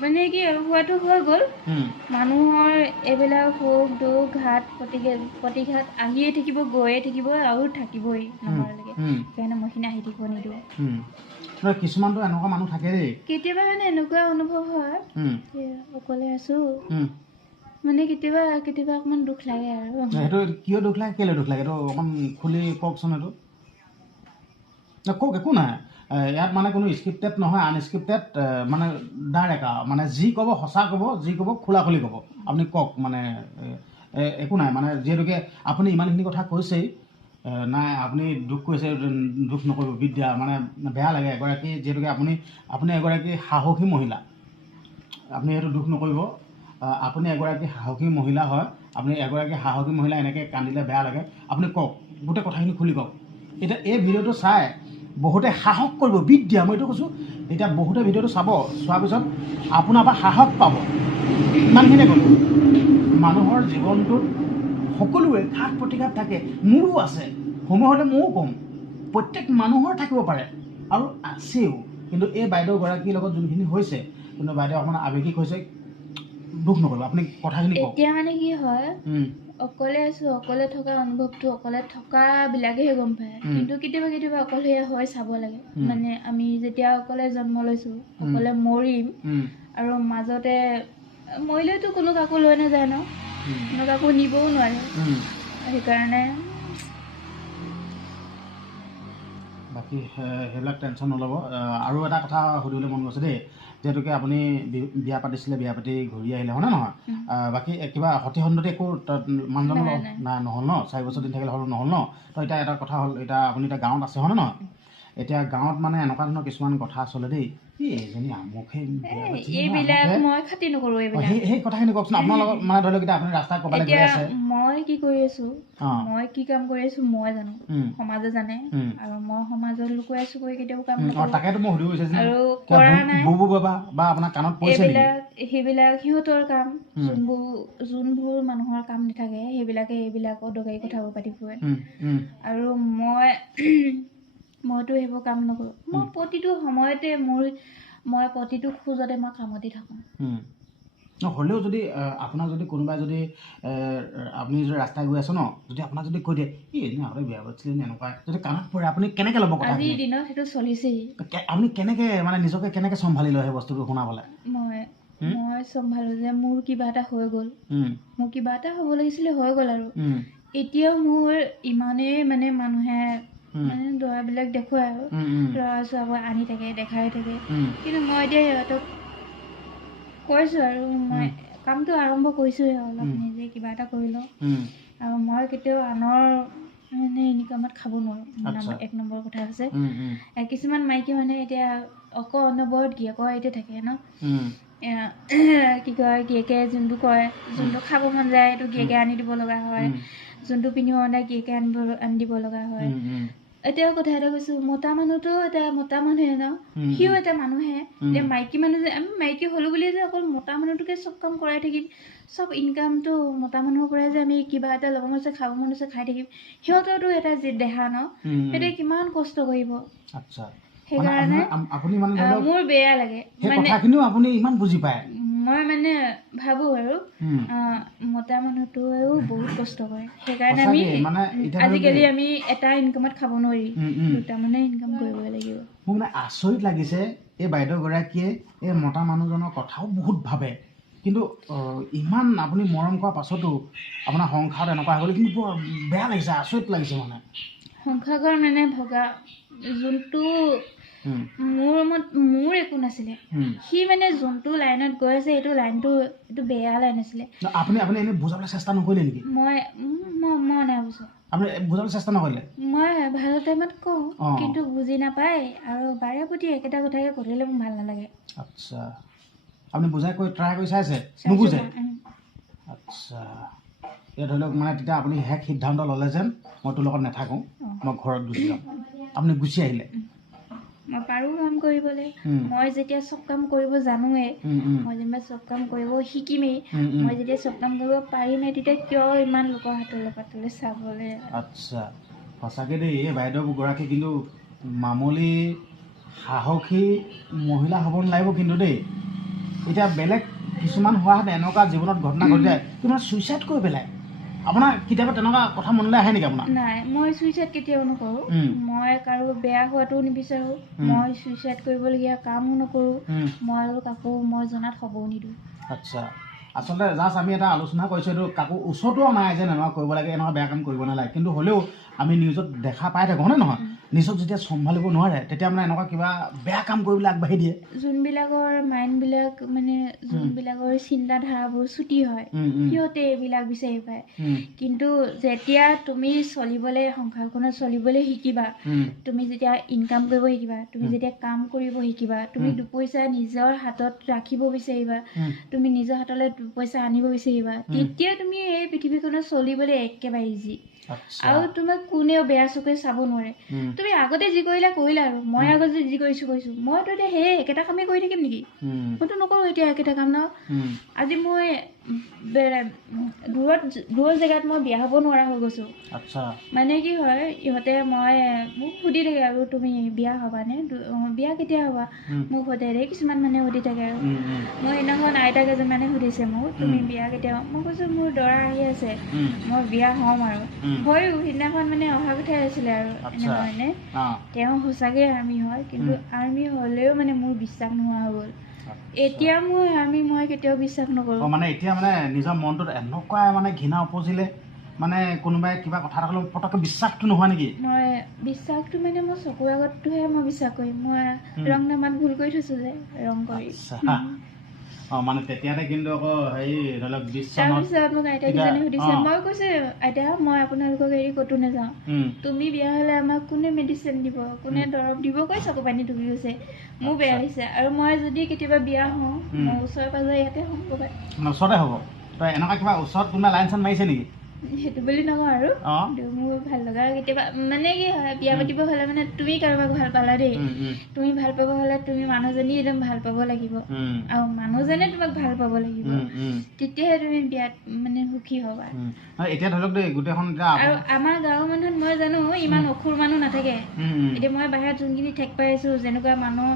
মানে কি হোৱাটো হৈ গ'ল মানুহৰ এইবিলাক সুখ দুখ ঘাট প্ৰতিঘাত আহিয়ে থাকিব গৈয়ে থাকিব আৰু থাকিবই নমৰালৈকে সেইকাৰণে মই সেইখিনি আহি থাকিব নিদিওঁ কিছুমানতো এনেকুৱা মানুহ থাকে দেই কেতিয়াবা মানে এনেকুৱা অনুভৱ হয় অকলে আছোঁ মানে কেতিয়াবা অকণমান দুখ লাগে আৰু সেইটো কিয় দুখ লাগে কেলৈ দুখ লাগে এইটো অকণমান খুলি কওকচোন এইটো কওক একো নাই ইয়াত মানে কোনো স্ক্ৰিপ্টেড নহয় আনস্ক্ৰিপ্টেড মানে ডাইৰেক্ট মানে যি ক'ব সঁচা ক'ব যি ক'ব খোলাখুলি ক'ব আপুনি কওক মানে একো নাই মানে যিহেতুকে আপুনি ইমানখিনি কথা কৈছেই নাই আপুনি দুখ কৰিছে দুখ নকৰিব বিদ্যা মানে বেয়া লাগে এগৰাকী যিহেতুকে আপুনি এগৰাকী সাহসী মহিলা আপুনি সেইটো দুখ নকৰিব আপুনি এগৰাকী সাহসী মহিলা হয় আপুনি এগৰাকী সাহসী মহিলা এনেকৈ কান্দিলে বেয়া লাগে আপুনি কওক গোটেই কথাখিনি খুলি কওক এতিয়া এই ভিডিঅ'টো চাই বহুতে সাহস কৰিব বিদ্যা মই এইটো কৈছোঁ এতিয়া বহুতে ভিডিঅ'টো চোৱাৰ পিছত আপোনাৰ পৰা সাহস পাব ইমানখিনিয়ে ক'লোঁ মানুহৰ জীৱনটোত সকলোৰে ঘাট প্ৰতিঘাত থাকে মোৰো আছে সময় হ'লে ময়ো ক'ম প্ৰত্যেক মানুহৰ থাকিব পাৰে আৰু আছেও কিন্তু এই বাইদেউগৰাকীৰ লগত যোনখিনি হৈছে কিন্তু বাইদেউ অকণমান আৱেগিক হৈছে দুখ নকৰিব আপুনি কথাখিনি কওক এতিয়া মানে কি হয় অকলে আছোঁ অকলে থকা অনুভৱটো অকলে থকাবিলাকেহে গম পায় কিন্তু কেতিয়াবা অকলশৰীয়া হৈ চাব লাগে মানে আমি যেতিয়া অকলে জন্ম লৈছোঁ অকলে মৰিম আৰু মাজতে মৰিলেতো কোনো কাকো লৈ নাযায় ন কোনো কাকো নিবও নোৱাৰে সেইকাৰণে বাকী সেইবিলাক টেনশ্যন নল'ব আৰু এটা কথা সুধিবলৈ মন গৈছে দেই যিহেতুকে আপুনি বিয়া পাতিছিলে বিয়া পাতি ঘূৰি আহিলে হয়নে নহয় বাকী কিবা সতি সন্ততি একো মানদণ্ড নাই নহ'ল ন 4 বছৰ দিন থাকিলে হ'ল নহ'ল ন তো এতিয়া এটা কথা হ'ল এতিয়া আপুনি এতিয়া গাঁৱত আছে হয়নে নহয় এতিয়া গাঁৱত মানে এনেকুৱা ধৰণৰ কিছুমান কথা চলে দেই এইজনী আমুকহে এইবিলাক মই খাতি নকৰোঁ এইবিলাক সেই কথাখিনি কওকচোন আপোনাৰ লগত মানে ধৰি লওক এতিয়া আপুনি ৰাস্তাত ক'ৰবালৈ গৈ আছে মই কি কৰি আছোঁ মই কি কাম কৰি আছোঁ মই জানো সমাজে জানে আৰু মই সমাজত লুকুৱাই আছোঁ কৰি কেতিয়াও কাম নকৰোঁ তাকেতো মই সুধিব বিচাৰিছোঁ আৰু কৰা নাই বুবু বাবা বা আপোনাৰ কাণত পৰিছে সেইবিলাক সিহঁতৰ কাম যোনবোৰ মানুহৰ কাম নাথাকে সেইবিলাকে এইবিলাক অদৰকাৰী কথাবোৰ পাতি ফুৰে আৰু মইতো সেইবোৰ কাম নকৰোঁ মই প্ৰতিটো সময়তে মই প্ৰতিটো খোজতে মই কামতে থাকোঁ হ'লেও যদি আপোনাক যদি কোনোবাই যদি আপুনি যদি ৰাস্তাই গৈ আছে ন যদি আপোনাক যদি কৈ দিয়ে এনে আগতে বিয়া পাতিছিলে এনেকুৱা যদি কাণত পৰে আপুনি কেনেকৈ ল'ব কথা আজিৰ দিনত সেইটো চলিছেই আপুনি কেনেকৈ মানে নিজকে কেনেকৈ চম্ভালি লয় সেই বস্তুটো শুনাবলৈ মই চম্ভালোঁ যে মোৰ কিবা এটা হৈ গ'ল মোৰ কিবা এটা হ'ব লাগিছিলে হৈ গ'ল আৰু এতিয়াও মোৰ ইমানেই মানে মানুহে মানে দৰাবিলাক দেখুৱাই আৰু ল'ৰা ছোৱালীবোৰ আনি থাকে দেখাই থাকে কিন্তু মই এতিয়া সিহঁতক কৈছোঁ আৰু মই কামটো আৰম্ভ কৰিছোঁহে অলপ নিজে কিবা এটা কৰি লওঁ আৰু মই কেতিয়াও আনৰ মানে ইনকামত খাব নোৱাৰোঁ 1 নম্বৰ কথা হৈছে কিছুমান মাইকী মানুহে এতিয়া অনবৰত গিয়েকৰ এতিয়া থাকে ন কি কয় গিয়েকে যোনটো কয় যোনটো খাব মন যায় সেইটো গিয়েকে আনি দিব লগা হয় যোনটো পিন্ধিব মন যায় গিয়েকে আনি দিব লগা হয় এতিয়া কথা এটা কৈছোঁ, মতা মানুহটো এটা মতা মানুহে ন, সিও এটা মানুহে। এতিয়া মাইকী মানুহ যে আমি মাইকী হ'লো বুলি যে অকল মতা মানুহটোকে চব কাম কৰাই থাকিম, চব ইনকামটো মতা মানুহৰ পৰাই যে আমি কিবা এটা ল'ব মন আছে খাব মন আছে খাই থাকিম, সিহঁতৰতো এটা দেহা ন, সিহঁতে কিমান কষ্ট কৰিব। আচ্ছা, সেইকাৰণে আপুনি মানে মোৰ বেয়া লাগে সেই কথাখিনিও আপুনি ইমান বুজি পায়। মই মানে ভাবোঁ আৰু মতা মানুহটোৱেও বহুত কষ্ট কৰে। সেইকাৰণে আমি আজিকালি আমি এটা ইনকামত খাব নোৱাৰি, দুটা মানে ইনকাম কৰিবই লাগিব। মোৰ মানে আচৰিত লাগিছে এই বাইদেউগৰাকীয়ে এই মতা মানুহজনৰ কথাও বহুত ভাবে, কিন্তু ইমান আপুনি মৰম কৰাৰ পাছতো আপোনাৰ সংসাৰত এনেকুৱা হৈ গ'লে কিন্তু বৰ বেয়া লাগিছে, আচৰিত লাগিছে। মানে সংসাৰ মানে ভগা যোনটো মোৰ একো নাছিলে, সি মানে যোনটো লাইনত গৈ আছে সেইটো লাইনটো এইটো বেয়া লাইন আছিলে। আপুনি এনেই বুজাবলৈ চেষ্টা নকৰিলে নেকি? মই নাই বুজা। আপুনি বুজাবলৈ চেষ্টা নকৰিলে? মই ভাল টাইমত কওঁ, কিন্তু বুজি নাপায় আৰু বাৰে প্ৰতি একেটা কথাকে কৰিলে মোৰ ভাল নালাগে। আচ্ছা, আপুনি বুজাই কৈ ট্ৰাই কৰি চাইছে, নুবুজে? আচ্ছা, এতিয়া ধৰি লওক মানে তেতিয়া আপুনি শেষ সিদ্ধান্ত ল'লে যেন মই তোৰ লগত নাথাকোঁ, মই ঘৰত গুচি যাম। আপুনি গুচি আহিলে? মই পাৰোঁ কাম কৰিবলৈ, মই যেতিয়া চব কাম কৰিব জানোৱেই, মই যেনিবা চব কাম কৰিব শিকিমেই, মই যেতিয়া চব কাম কৰিব পাৰিমেই, তেতিয়া কিয় ইমান লোকৰ হাতলৈ পাতলৈ চাবলৈ? আচ্ছা, সঁচাকৈ দেই এই বাইদেউগৰাকী কিন্তু মামুলি সাহসী মহিলা হ'ব নালাগিব কিন্তু দেই। এতিয়া বেলেগ কিছুমান হোৱাহেঁতেন এনেকুৱা জীৱনত ঘটনা ঘটি যায়, কিন্তু ছুইচাইড কৰি পেলাই। আপোনাৰ কেতিয়াবা তেনেকুৱা কথা মনলৈ আহে নেকি আপোনাৰ? নাই, মই ছুইচাইড কেতিয়াও নকৰোঁ। মই কাৰো বেয়া হোৱাটোও নিবিচাৰোঁ, মই ছুইচাইড কৰিবলগীয়া কামো নকৰোঁ, মই আৰু কাকো মই জনাত হ'বও নিদিওঁ। আচ্ছা, আচলতে জাষ্ট আমি এটা আলোচনা কৰিছোঁ, এইটো কাকো ওচৰতো নাই যে এনেকুৱা কৰিব লাগে, এনেকুৱা বেয়া কাম কৰিব নালাগে, কিন্তু হ'লেও আমি নিউজত দেখা পাই থাকোঁ হয়নে নহয়? নিজক যেতিয়া চম্ভালিব নোৱাৰে তেতিয়া মানে এনেকুৱা কিবা বেয়া কাম কৰিবলৈ আগবাঢ়ি দিয়ে। যোনবিলাকৰ মাইণ্ডবিলাক মানে যোনবিলাকৰ চিন্তাধাৰাবোৰ চুটি হয়, সিহঁতে এইবিলাক বিচাৰি পায়। কিন্তু যেতিয়া তুমি চলিবলৈ সংসাৰখনত চলিবলৈ শিকিবা, তুমি যেতিয়া ইনকাম কৰিব শিকিবা, তুমি যেতিয়া কাম কৰিব শিকিবা, তুমি দুপইচা নিজৰ হাতত ৰাখিব বিচাৰিবা, তুমি নিজৰ হাতলৈ দুপইচা আনিব বিচাৰিবা, তেতিয়া তুমি এই পৃথিৱীখনত চলিবলৈ একেবাৰে ইজি। আৰু তোমাক কোনেও বেয়া চকুৰে চাব নোৱাৰে। তুমি আগতে যি কৰিলা আৰু মই আগতে যি কৰিছোঁ। মইতো এতিয়া সেই একেটা কামেই কৰি থাকিম নেকি? মইতো নকৰোঁ এতিয়া একেটা কাম ন। আজি মই দূৰৰ জেগাত মই বিয়া হ'ব নোৱাৰা হৈ গৈছোঁ। মানে কি হয়, ইহঁতে মোক সুধি থাকে আৰু তুমি বিয়া হ'বানে, বিয়া কেতিয়া হ'বা, মোক সুধে কিছুমান মানে সুধি থাকে। আৰু মই সেইদিনাখন আইতা কেইজনমানে সুধিছে মোক, তুমি বিয়া কেতিয়া? মই কৈছোঁ মোৰ দৰা আহি আছে, মই বিয়া হ'ম আৰু হয়ো। সিদিনাখন মানে অহা কথাই আছিলে আৰু এনেকুৱা মানে তেওঁ সঁচাকৈ আৰ্মি হয়, কিন্তু আৰ্মি হ'লেও মানে মোৰ বিশ্বাস নোহোৱা হৈ গ'ল। এতিয়া মই কেতিয়াও বিশ্বাস নকৰোঁ। মানে এতিয়া মানে নিজৰ মনটোত এনেকুৱা মানে ঘৃণা উপজিলে, মানে কোনোবাই কিবা কথা এটা ক'লে পটককৈ বিশ্বাসটো নোহোৱা নেকি? মই বিশ্বাসটো মানে মই চকুৰ আগতটোহে মই বিশ্বাস কৰিম। মই ৰং নামাত ভুল কৰি থৈছোঁ যে ৰং কৰি। মানে তেতিয়াতে কিন্তু আকৌ হেৰি ধৰি লওক তাৰপিছত মোক আইতাকেইজনে সুধিছে, মই কৈছোঁ আইতা মই আপোনালোকক এৰি ক'তো নাযাওঁ, তুমি বিয়া হ'লে আমাক কোনে মেডিচিন দিব, কোনে দৰৱ দিব কৈ চকু পানী টুকি গৈছে। মোৰ বেয়া লাগিছে। আৰু মই যদি কেতিয়াবা বিয়া হওঁ, মই ওচৰে পাজৰে ইয়াতে হ'ম ক'ৰবাত। ওচৰতে হ'ব? তই এনেকুৱা কিবা ওচৰত কোনোবা লাইন চাইন মাৰিছে নেকি? সেইটো বুলি নকওঁ আৰু মোৰ ভাল লগা কেতিয়াবা মানে কি হয়, বিয়া পাতিব হ'লে মানে তুমি কাৰোবাক ভাল পালা দেই, তুমি ভাল পাব হ'লে তুমি মানুহজনী একদম ভাল পাব লাগিব, আৰু মানুহজনে তোমাক ভাল পাব লাগিব, তেতিয়াহে তুমি বিয়াত মানে সুখী হ'বা। এতিয়া ধৰি লওক দেই গোটেইখন। আৰু আমাৰ গাঁৱৰ মানুহত মই জানো ইমান অসুৰ মানুহ নাথাকে। এতিয়া মই বাহিৰত যোনখিনি ঠেক পাই আছো, যেনেকুৱা মানুহ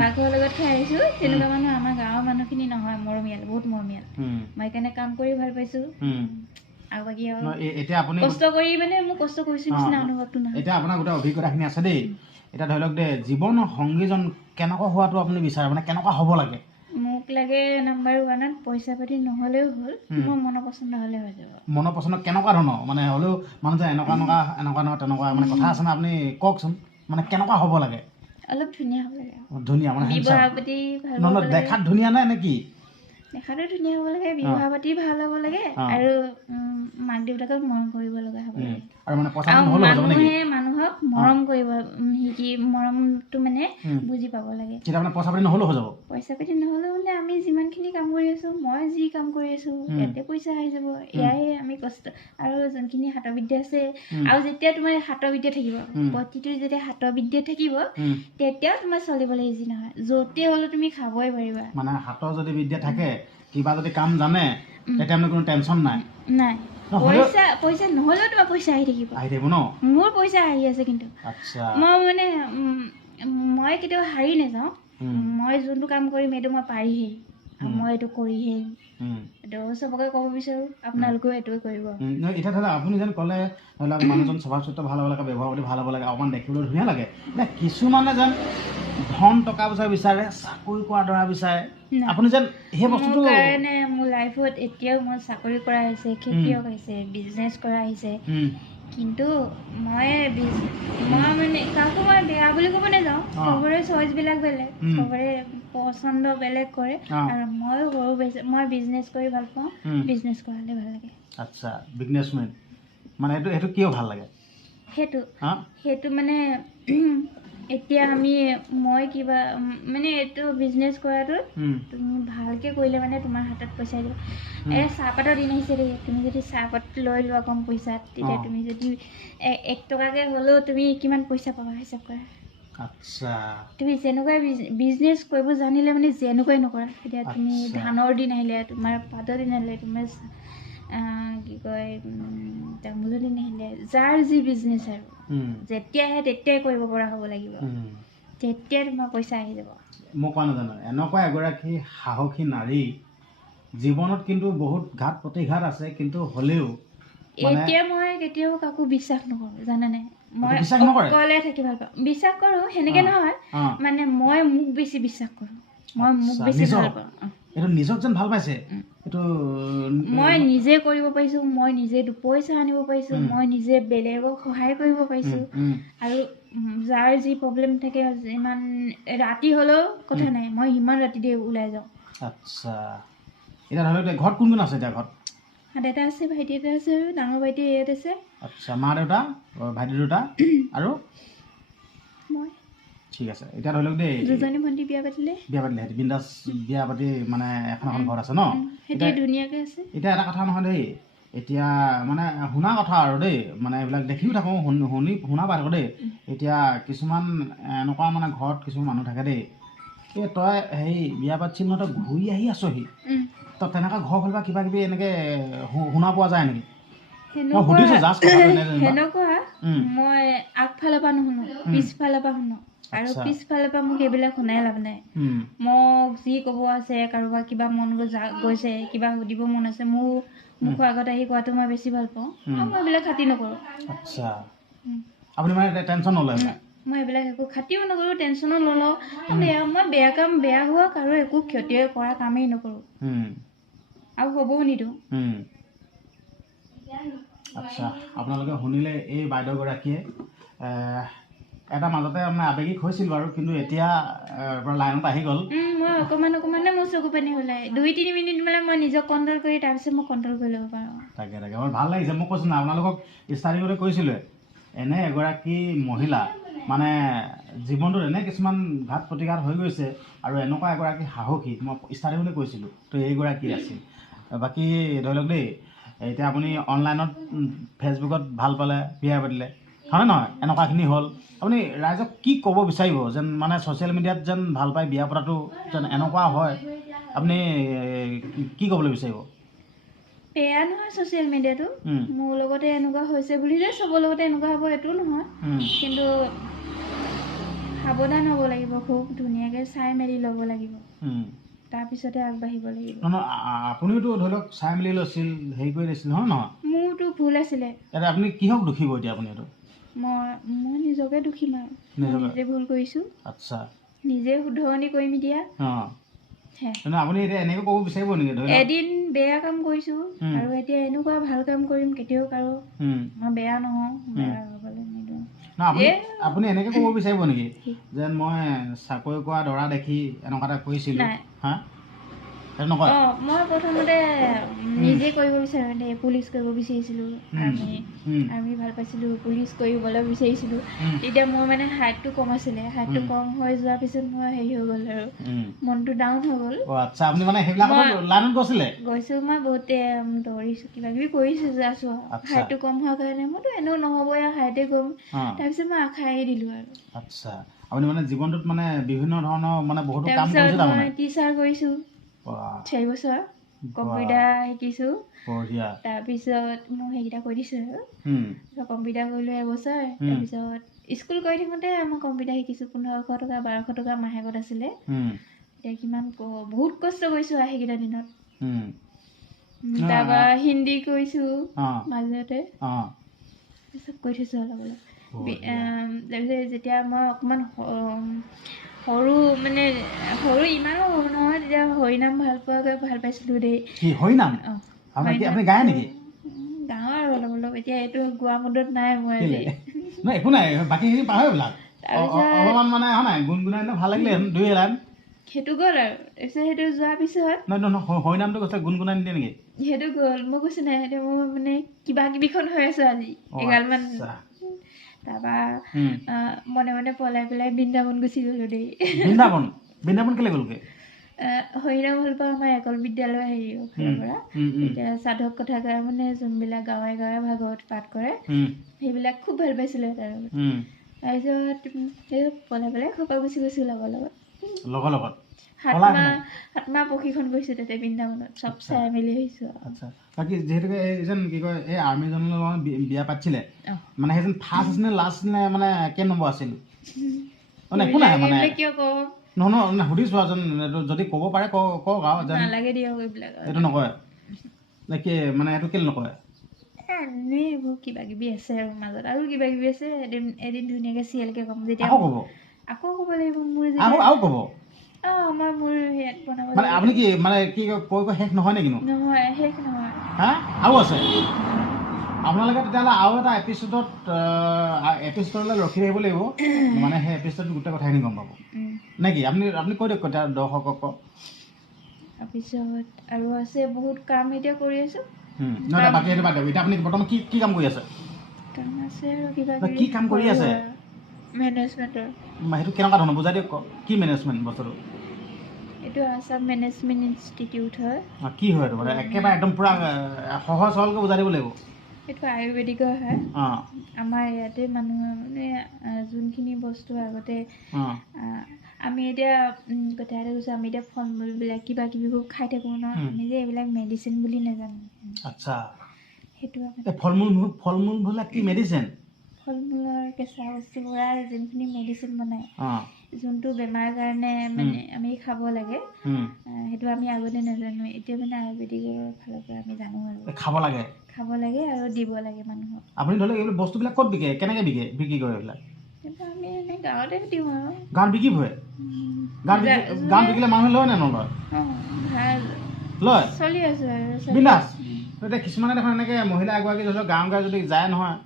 বাঘৰ লগত খাই আহিছো, তেনেকুৱা মানুহ আমাৰ গাঁৱৰ মানুহখিনি নহয়। মৰমীয়াল, বহুত মৰমীয়াল। মই সেইকাৰণে কাম কৰি ভাল পাইছো। আৰু বাকী এতিয়া আপুনি কষ্ট কৰি মানে মোক কষ্ট কৰিছো নিচিনা অনুভৱটো নহয়। এতিয়া আপোনাৰ গোটেই অভিজ্ঞতাখিনি আছে দেই। এতিয়া ধৰি লওক দেই, জীৱন সংগীজন কেনেকুৱা হোৱাটো আপুনি বিচাৰে, মানে কেনেকুৱা হ'ব লাগে? মোক লাগে নাম্বাৰ 1ত পইচা পাতি নহ'লেও হ'ল, মোৰ মনৰ পচন্দ হ'লে হৈ যাব। মনৰ পচন্দ কেনেকুৱা ধৰণৰ? মানে হ'লেও মানুহ যে এনেকুৱা নহয় তেনেকুৱা মানে কথা আছে না, আপুনি কওকচোন, মানে কেনেকুৱা হ'ব লাগে? অলপ ধুনীয়া হ'ব লাগে। ধুনীয়া মানে ব্যৱহাৰ পাতি ভাল হ'ব লাগে। দেখাত ধুনীয়া নে কি? দেখাতো ধুনীয়া হ'ব লাগে, ব্যৱহাৰ পাতি ভাল হ'ব লাগে, আৰু মাক দেউতাকক মৰম কৰিব লগা হ'ব লাগে। আৰু মানে পইচা আৰু নহ'লেও হৈ যাব নেকি মানুহক মৰম কৰিব শিকি মৰমটো মানে বুজি পাব লাগে তেতিয়া মানে পইচা পাতি নহ'লেও হৈ যাব পইচা পাতি নহ'লেও মানে আমি যিমানখিনি কাম কৰি আছোঁ মই যি কাম কৰি আছোঁ ইয়াতে পইচা আহি যাব এয়াই আমি কষ্ট আৰু যোনখিনি হাতৰ বিদ্যা আছে আৰু যেতিয়া তোমাৰ হাতৰ বিদ্যা থাকিব প্ৰতিটো যেতিয়া হাতৰ বিদ্যা থাকিব তেতিয়াও তোমাৰ চলিবলৈ ইজি নহয় য'তে হ'লেও তুমি খাবই পাৰিবা মানে হাতৰ যদি বিদ্যা থাকে কিবা যদি কাম জানে তেতিয়া মানে কোনো টেনশ্যন নাই নাই পইচা নহ'লেও তোমাৰ পইচা আহি থাকিব ন মোৰ পইচা আহি আছে কিন্তু আচ্ছা মই মানে মই কেতিয়াও হাৰি নাযাওঁ মই যোনটো কাম কৰিম এইটো মই পাৰিহে মই এইটো কৰিহে এইটো চবকে ক'ব বিচাৰোঁ আপোনালোকেও এইটোৱে কৰিব এতিয়া ধৰি লওক আপুনি যেন ক'লে ধৰি লওক মানুহজন স্বভাৱ চৰিত্ৰ ভাল হ'ব লাগে ব্যৱহাৰ পাতি ভাল হ'ব লাগে অকণমান দেখিবলৈ ধুনীয়া লাগে এতিয়া কিছুমানে যেন ধন টকা পইচা বিচাৰে চাকৰি কৰা দৰা বিচাৰে আপুনি যেন সেই বস্তুটো কাৰণে মোৰ লাইফত এতিয়াও মই চাকৰি কৰা আহিছে খেতিয়ক আহিছে বিজনেছ কৰা আহিছে কিন্তু মই মানে কাকো মই বেয়া বুলি ক'ব নাযাওঁ চবৰে চইচবিলাক বেলেগ চবৰে পচন্দ বেলেগ কৰে আৰু ময়ো মই বিজনেছ কৰি ভাল পাওঁ বিজনেছ কৰালে ভাল লাগে আচ্ছা বিজনেছমেন মানে সেইটো কিয় ভাল লাগে সেইটো মানে এতিয়া মই কিবা মানে এইটো বিজনেছ কৰাটো তুমি ভালকৈ কৰিলে মানে তোমাৰ হাতত পইচা দিব চাহপাতৰ দিন আহিছে দেই তুমি যদি চাহপাত লৈ লোৱা কম পইচাত তেতিয়া তুমি যদি 1 টকাকৈ হ'লেও তুমি কিমান পইচা পাবা হিচাপ কৰা আচ্ছা তুমি যেনেকুৱাই বিজনেছ কৰিব জানিলে মানে যেনেকুৱাই নকৰা এতিয়া তুমি ধানৰ দিন আহিলে তোমাৰ পাতৰ দিন আহিলে তোমাৰ কি কয় তামোলৰ দিন আহিলে যাৰ যি বিজনেছ আৰু যেতিয়া আহে তেতিয়াই কৰিব পৰা হ'ব লাগিব তেতিয়াই তোমাৰ পইচা আহি যাব মই কোৱা নাজানো এনেকুৱা এগৰাকী সাহসী নাৰী জীৱনত কিন্তু বহুত ঘাট প্ৰতিঘাত আছে কিন্তু হ'লেও এতিয়া মই কেতিয়াও কাকো বিশ্বাস নকৰোঁ জানানে মই অকলে থাকি ভাল পাওঁ বিশ্বাস কৰোঁ সেনেকৈ নহয় মানে মই মোক বেছি বিশ্বাস কৰোঁ মই মোক বেছি ভাল পাওঁ এইটো নিজক যেন ভাল পাইছে এইটো মই নিজে কৰিব পাৰিছোঁ মই নিজে 2 পইচা আনিব পাৰিছোঁ মই নিজে বেলেগক সহায় কৰিব পাৰিছোঁ আৰু যাৰ যি প্ৰব্লেম থাকে ইমান ৰাতি হ'লেও কথা নাই মই সিমান ৰাতিতে ওলাই যাওঁ আচ্ছা এতিয়া ধৰি লওক ঘৰত কোন কোন আছে এতিয়া ঘৰত দেউতা আছে ভাইটি এটা আছে আৰু ডাঙৰ ভাইটি ইয়াত আছে আচ্ছা মা দেউতা ভাইটি দুটা আৰু মই ঠিক আছে এতিয়া ধৰি লওক দেই দুজনী ভণ্টি বিয়া পাতিলে সিহঁতি বিন্দাছ বিয়া পাতি মানে এখন ঘৰত আছে ন সিহঁতি ধুনীয়াকৈ আছে এতিয়া এটা কথা নহয় দেই এতিয়া মানে শুনা কথা আৰু দেই মানে এইবিলাক দেখিও থাকোঁ শুনা পাই থাকোঁ দেই এতিয়া কিছুমান এনেকুৱা মানে ঘৰত কিছুমান মানুহ থাকে দেই এই তই বিয়া পাতিছিল নহয় তই ঘূৰি আহি আছহি তই তেনেকুৱা ঘৰ ফালৰ পৰা কিবা কিবি এনেকৈ শুনা পোৱা যায় নেকি সেনেকুৱা মই আগফালৰ পৰা নুশুনো পিছফালৰ পৰা শুনো আৰু পিছফালৰ পৰা মোক এইবিলাক শুনাই লাভ নাই মোক যি ক'ব আছে কাৰোবাৰ কিবা মন গৈছে কিবা সুধিব মন আছে মুখৰ আগত আহি কোৱাটো মই বেছি ভাল পাওঁ আৰু মই এইবিলাক খাতি নকৰোঁ আচ্ছা আপুনি মানে টেনশ্যন নলয় মই এইবিলাক একো খাতিও নকৰোঁ টেনশ্যনো নলওঁ মই বেয়া হোৱা কাৰো একো ক্ষতি কৰা কামেই নকৰোঁ আৰু হ'বও নিদিওঁ আচ্ছা আপোনালোকে শুনিলে এই বাইদেউগৰাকীয়ে এটা মাজতে মানে আৱেগিক হৈছিল বাৰু কিন্তু এতিয়া লাইনত আহি গ'ল মই অকণমানে মোৰ চকু পানী ওলাই 2-3 মিনিট মানে মই নিজক কণ্ট্ৰল কৰি তাৰপিছত মই কণ্ট্ৰল কৰি ল'ব পাৰোঁ তাকে মোৰ ভাল লাগিছে মই কৈছোঁ না আপোনালোকক ষ্টাৰ্টিঙতে কৈছিলোঁ এনে এগৰাকী মহিলা মানে জীৱনটোত এনে কিছুমান ঘাট প্ৰতিঘাত হৈ গৈছে আৰু এনেকুৱা এগৰাকী সাহসী মই ষ্টাৰ্টিঙতে কৈছিলোঁ তো এইগৰাকী আছিল বাকী ধৰি লওক দেই এতিয়া আপুনি অনলাইনত ফেচবুকত ভাল পালে বিয়া পাতিলে হয়নে নহয় এনেকুৱাখিনি হ'ল আপুনি ৰাইজক কি ক'ব বিচাৰিব যেন মানে ছ'চিয়েল মিডিয়াত যেন ভাল পাই বিয়া পতাটো যেন এনেকুৱা হয় আপুনি কি ক'বলৈ বিচাৰিব বেয়া নহয় ছ'চিয়েল মিডিয়াটো মোৰ লগতে এনেকুৱা হৈছে বুলি যে চবৰ লগতে এনেকুৱা হ'ব এইটো নহয় কিন্তু সাৱধান হ'ব লাগিব খুব ধুনীয়াকৈ চাই মেলি ল'ব লাগিব তাৰপিছতে আগবাঢ়িব লাগিব আপুনিওতো ধৰি লওক চাই মেলি লৈছিল হেৰি কৰি লৈছিল নহয় নহয় মোৰতো ভুল আছিলে এতিয়া আপুনি কিহক দুখিব এতিয়া আপুনি এইটো মই নিজকে দুখিম আৰু নিজে ভুল কৰিছোঁ আচ্ছা নিজে শুধৰণি কৰিম এতিয়া আপুনি এতিয়া এনেকৈ ক'ব বিচাৰিব নেকি এদিন বেয়া কাম কৰিছোঁ আৰু এতিয়া এনেকুৱা ভাল কাম কৰিম কেতিয়াও কাৰো মই বেয়া নহওঁ বেয়া হ'বলৈ নিদিওঁ আপুনি এনেকৈ ক'ব বিচাৰিব নেকি যেন মই চাকৰি কৰা দৰা দেখি এনেকুৱা এটা কৰিছিলোঁ সেইটো নকয় মই প্ৰথমতে নিজে কৰিব বিচাৰোঁ দে পুলিচ কৰিব বিচাৰিছিলোঁ আৰ্মি ভাল পাইছিলোঁ পুলিচ কৰিবলৈ বিচাৰিছিলোঁ তেতিয়া মোৰ মানে হাইটটো কম আছিলে হাইটটো কম হৈ যোৱাৰ পিছত মই হেৰি হৈ গ'ল আৰু মনটো ডাউন হৈ গ'ল আচ্ছা আপুনি মানে সেইবিলাক লাইনত গৈছিলে গৈছোঁ মই বহুতে দৌৰিছোঁ কিবা কিবি কৰিছোঁ আছোঁ হাইটটো কম হোৱাৰ কাৰণে মইতো এনেও নহ'বই আৰু হাইটে কম তাৰপিছত মই আশা এৰি দিলোঁ আৰু আচ্ছা আপুনি মানে জীৱনটোত মানে বিভিন্ন ধৰণৰ মানে বহুতো কাম কৰিছে তাৰপিছত তাৰমানে মই টিচাৰ কৰিছোঁ 4 বছৰ কম্পিউটাৰ শিকিছোঁ তাৰপিছত মই সেইকেইটা কৰি দিছোঁ আৰু কম্পিউটাৰ কৰিলোঁ এবছৰ তাৰপিছত স্কুল কৰি থাকোঁতে মই কম্পিউটাৰ শিকিছোঁ 1500 টকা 1200 টকা মাহেকত আছিলে এতিয়া কিমান বহুত কষ্ট কৰিছোঁ আৰু সেইকেইটা দিনত তাৰপৰা হিন্দী কৰিছোঁ মাজতে চব কৰি থৈছোঁ অলপ অলপ তাৰপিছত যেতিয়া মই অকণমান সৰু মানে সৰু ইমানো সৰু নহয় তেতিয়া হৰিনাম ভাল পাইছিলোঁ দেই হৰিনাম আপুনি গায় নেকি গাঁৱৰ আৰু অলপ অলপ এতিয়া এইটো গোৱা মুডত নাই মই একো নাই বাকীখিনি পাহৰি বিলাক অলপমান মানে নাই গুণগুণাই ভাল লাগিলে দুই এলাইন সেইটো গ'ল আৰু তাৰপিছত সেইটো যোৱাৰ পিছত নহয় হৰিনামটো কৈছে গুণগুণাই নিদিয়ে নেকি সেইটো গ'ল মই কৈছোঁ নাই সেইটো মোৰ মানে কিবা কিবিখন হৈ আছোঁ আজি এগালমান তাৰপৰা মনে মনে পলাই পেলাই বৃন্দাবন গুচি গ'লোঁ দেই বৃন্দাবন কেলে গ'লগৈ হৰিনাম ভাল পাওঁ আমাৰ একল বিদ্যালয় হেৰিৰ ফালৰ পৰা এতিয়া সাধক কথা গাই মানে যোনবিলাক গাঁৱে গাঁৱে ভাগৱত পাঠ কৰে সেইবিলাক খুব ভাল পাইছিলোঁ তাৰপিছত পলাই পেলাই খোপা গুচি গৈছোঁ লগৰ লগত 7 মাহ প্ৰশিক্ষণ কৰিছোঁ তাতে বৃন্দাবনত চব চাই মেলি আহিছোঁ আচ্ছা বাকী যিহেতুকে এইজন কি কয় এই আৰ্মিজনৰ লগত বিয়া পাতিছিলে মানে সেইজন ফাৰ্ষ্ট আছিল নে লাষ্ট নে মানে কেই নম্বৰ আছিল মানে একো নাই মানে কিয় কওঁ নহয় সুধিছোঁ আৰু যদি ক'ব পাৰে কওক আৰু নালাগে দিয়ক এইবিলাক এইটো নকয় কি মানে এইটো কেলে নকয় এনেই এইবোৰ কিবা কিবি আছে আৰু মাজত আৰু কিবা কিবি আছে এদিন ধুনীয়াকৈ চিৰিয়েলকৈ ক'ম যেতিয়া আকৌ ক'ব লাগিব মোৰ আৰু ক'ব মই মোৰ হেড বনাব মানে আপুনি কি মানে কি কৈ শেষ নহয় নেকি নহয় শেষ নহয় হা আৰু আছে আপোনালোকে তেতিয়াহ'লে আৰু এটা এপিছ'ডলৈ ৰখি থাকিব লাগিব মানে সেই এপিছ'ডত গোটেই কথাখিনি গম পাব নে কি আপুনি কৈ দিয়ক এতিয়া দৰ্শকক তাৰপিছত আৰু আছে বহুত কাম এতিয়া কৰি আছোঁ নহয় বাকী সেইটো বাদ দিয়ক এতিয়া আপুনি বৰ্তমান কি কাম কৰি আছে কাম আছে আৰু কিবা কি কাম কৰি আছে মেনেজমেণ্টৰ সেইটো কেনেকুৱা ধৰণৰ বুজাই দিয়ক কি মেনেজমেণ্ট বস্তুটো এইটো আছাম মেনেজমেণ্ট ইনষ্টিটিউট হয় কি হয় এইটো মানে একেবাৰে একদম পূৰা সহজ সৰলকৈ বুজাই দিব লাগিব এইটো আয়ুৰ্বেদিকৰ হয় আমাৰ ইয়াতে মানুহে মানে যোনখিনি বস্তু আগতে আমি এতিয়া কথা এটা কৈছোঁ আমি এতিয়া ফল মূলবিলাক কিবা কিবিবোৰ খাই থাকোঁ ন আমি যে এইবিলাক মেডিচিন বুলি নাজানো আচ্ছা সেইটো ফল মূলবিলাক কি মেডিচিন ফল মূলৰ কেঁচা বস্তুবোৰ যোনখিনি মেডিচিন বনায় যোনটো বেমাৰ কাৰণে মানে আমি খাব লাগে সেইটো আমি আগতে নাজানো এতিয়া মানে আয়ুৰ্বেদিকৰ ফালৰ পৰা আমি জানো আৰু খাব লাগে আৰু দিব লাগে মানুহক আপুনি ধৰি লওক এইবিলাক বস্তুবিলাক ক'ত বিকে কেনেকৈ বিক্ৰী কৰে এইবিলাক কিন্তু আমি এনেই গাঁৱতে দিওঁ আৰু গাঁৱত বিক্ৰী ফুৰে গাঁৱত বিকিলে মানুহে লয় নে নলয় লয় চলি আছোঁ আৰু বিলাস এতিয়া কিছুমানে দেখোন এনেকৈ মহিলা এগৰাকী ধৰি লওক গাঁৱে গাঁৱে যদি যায় নহয়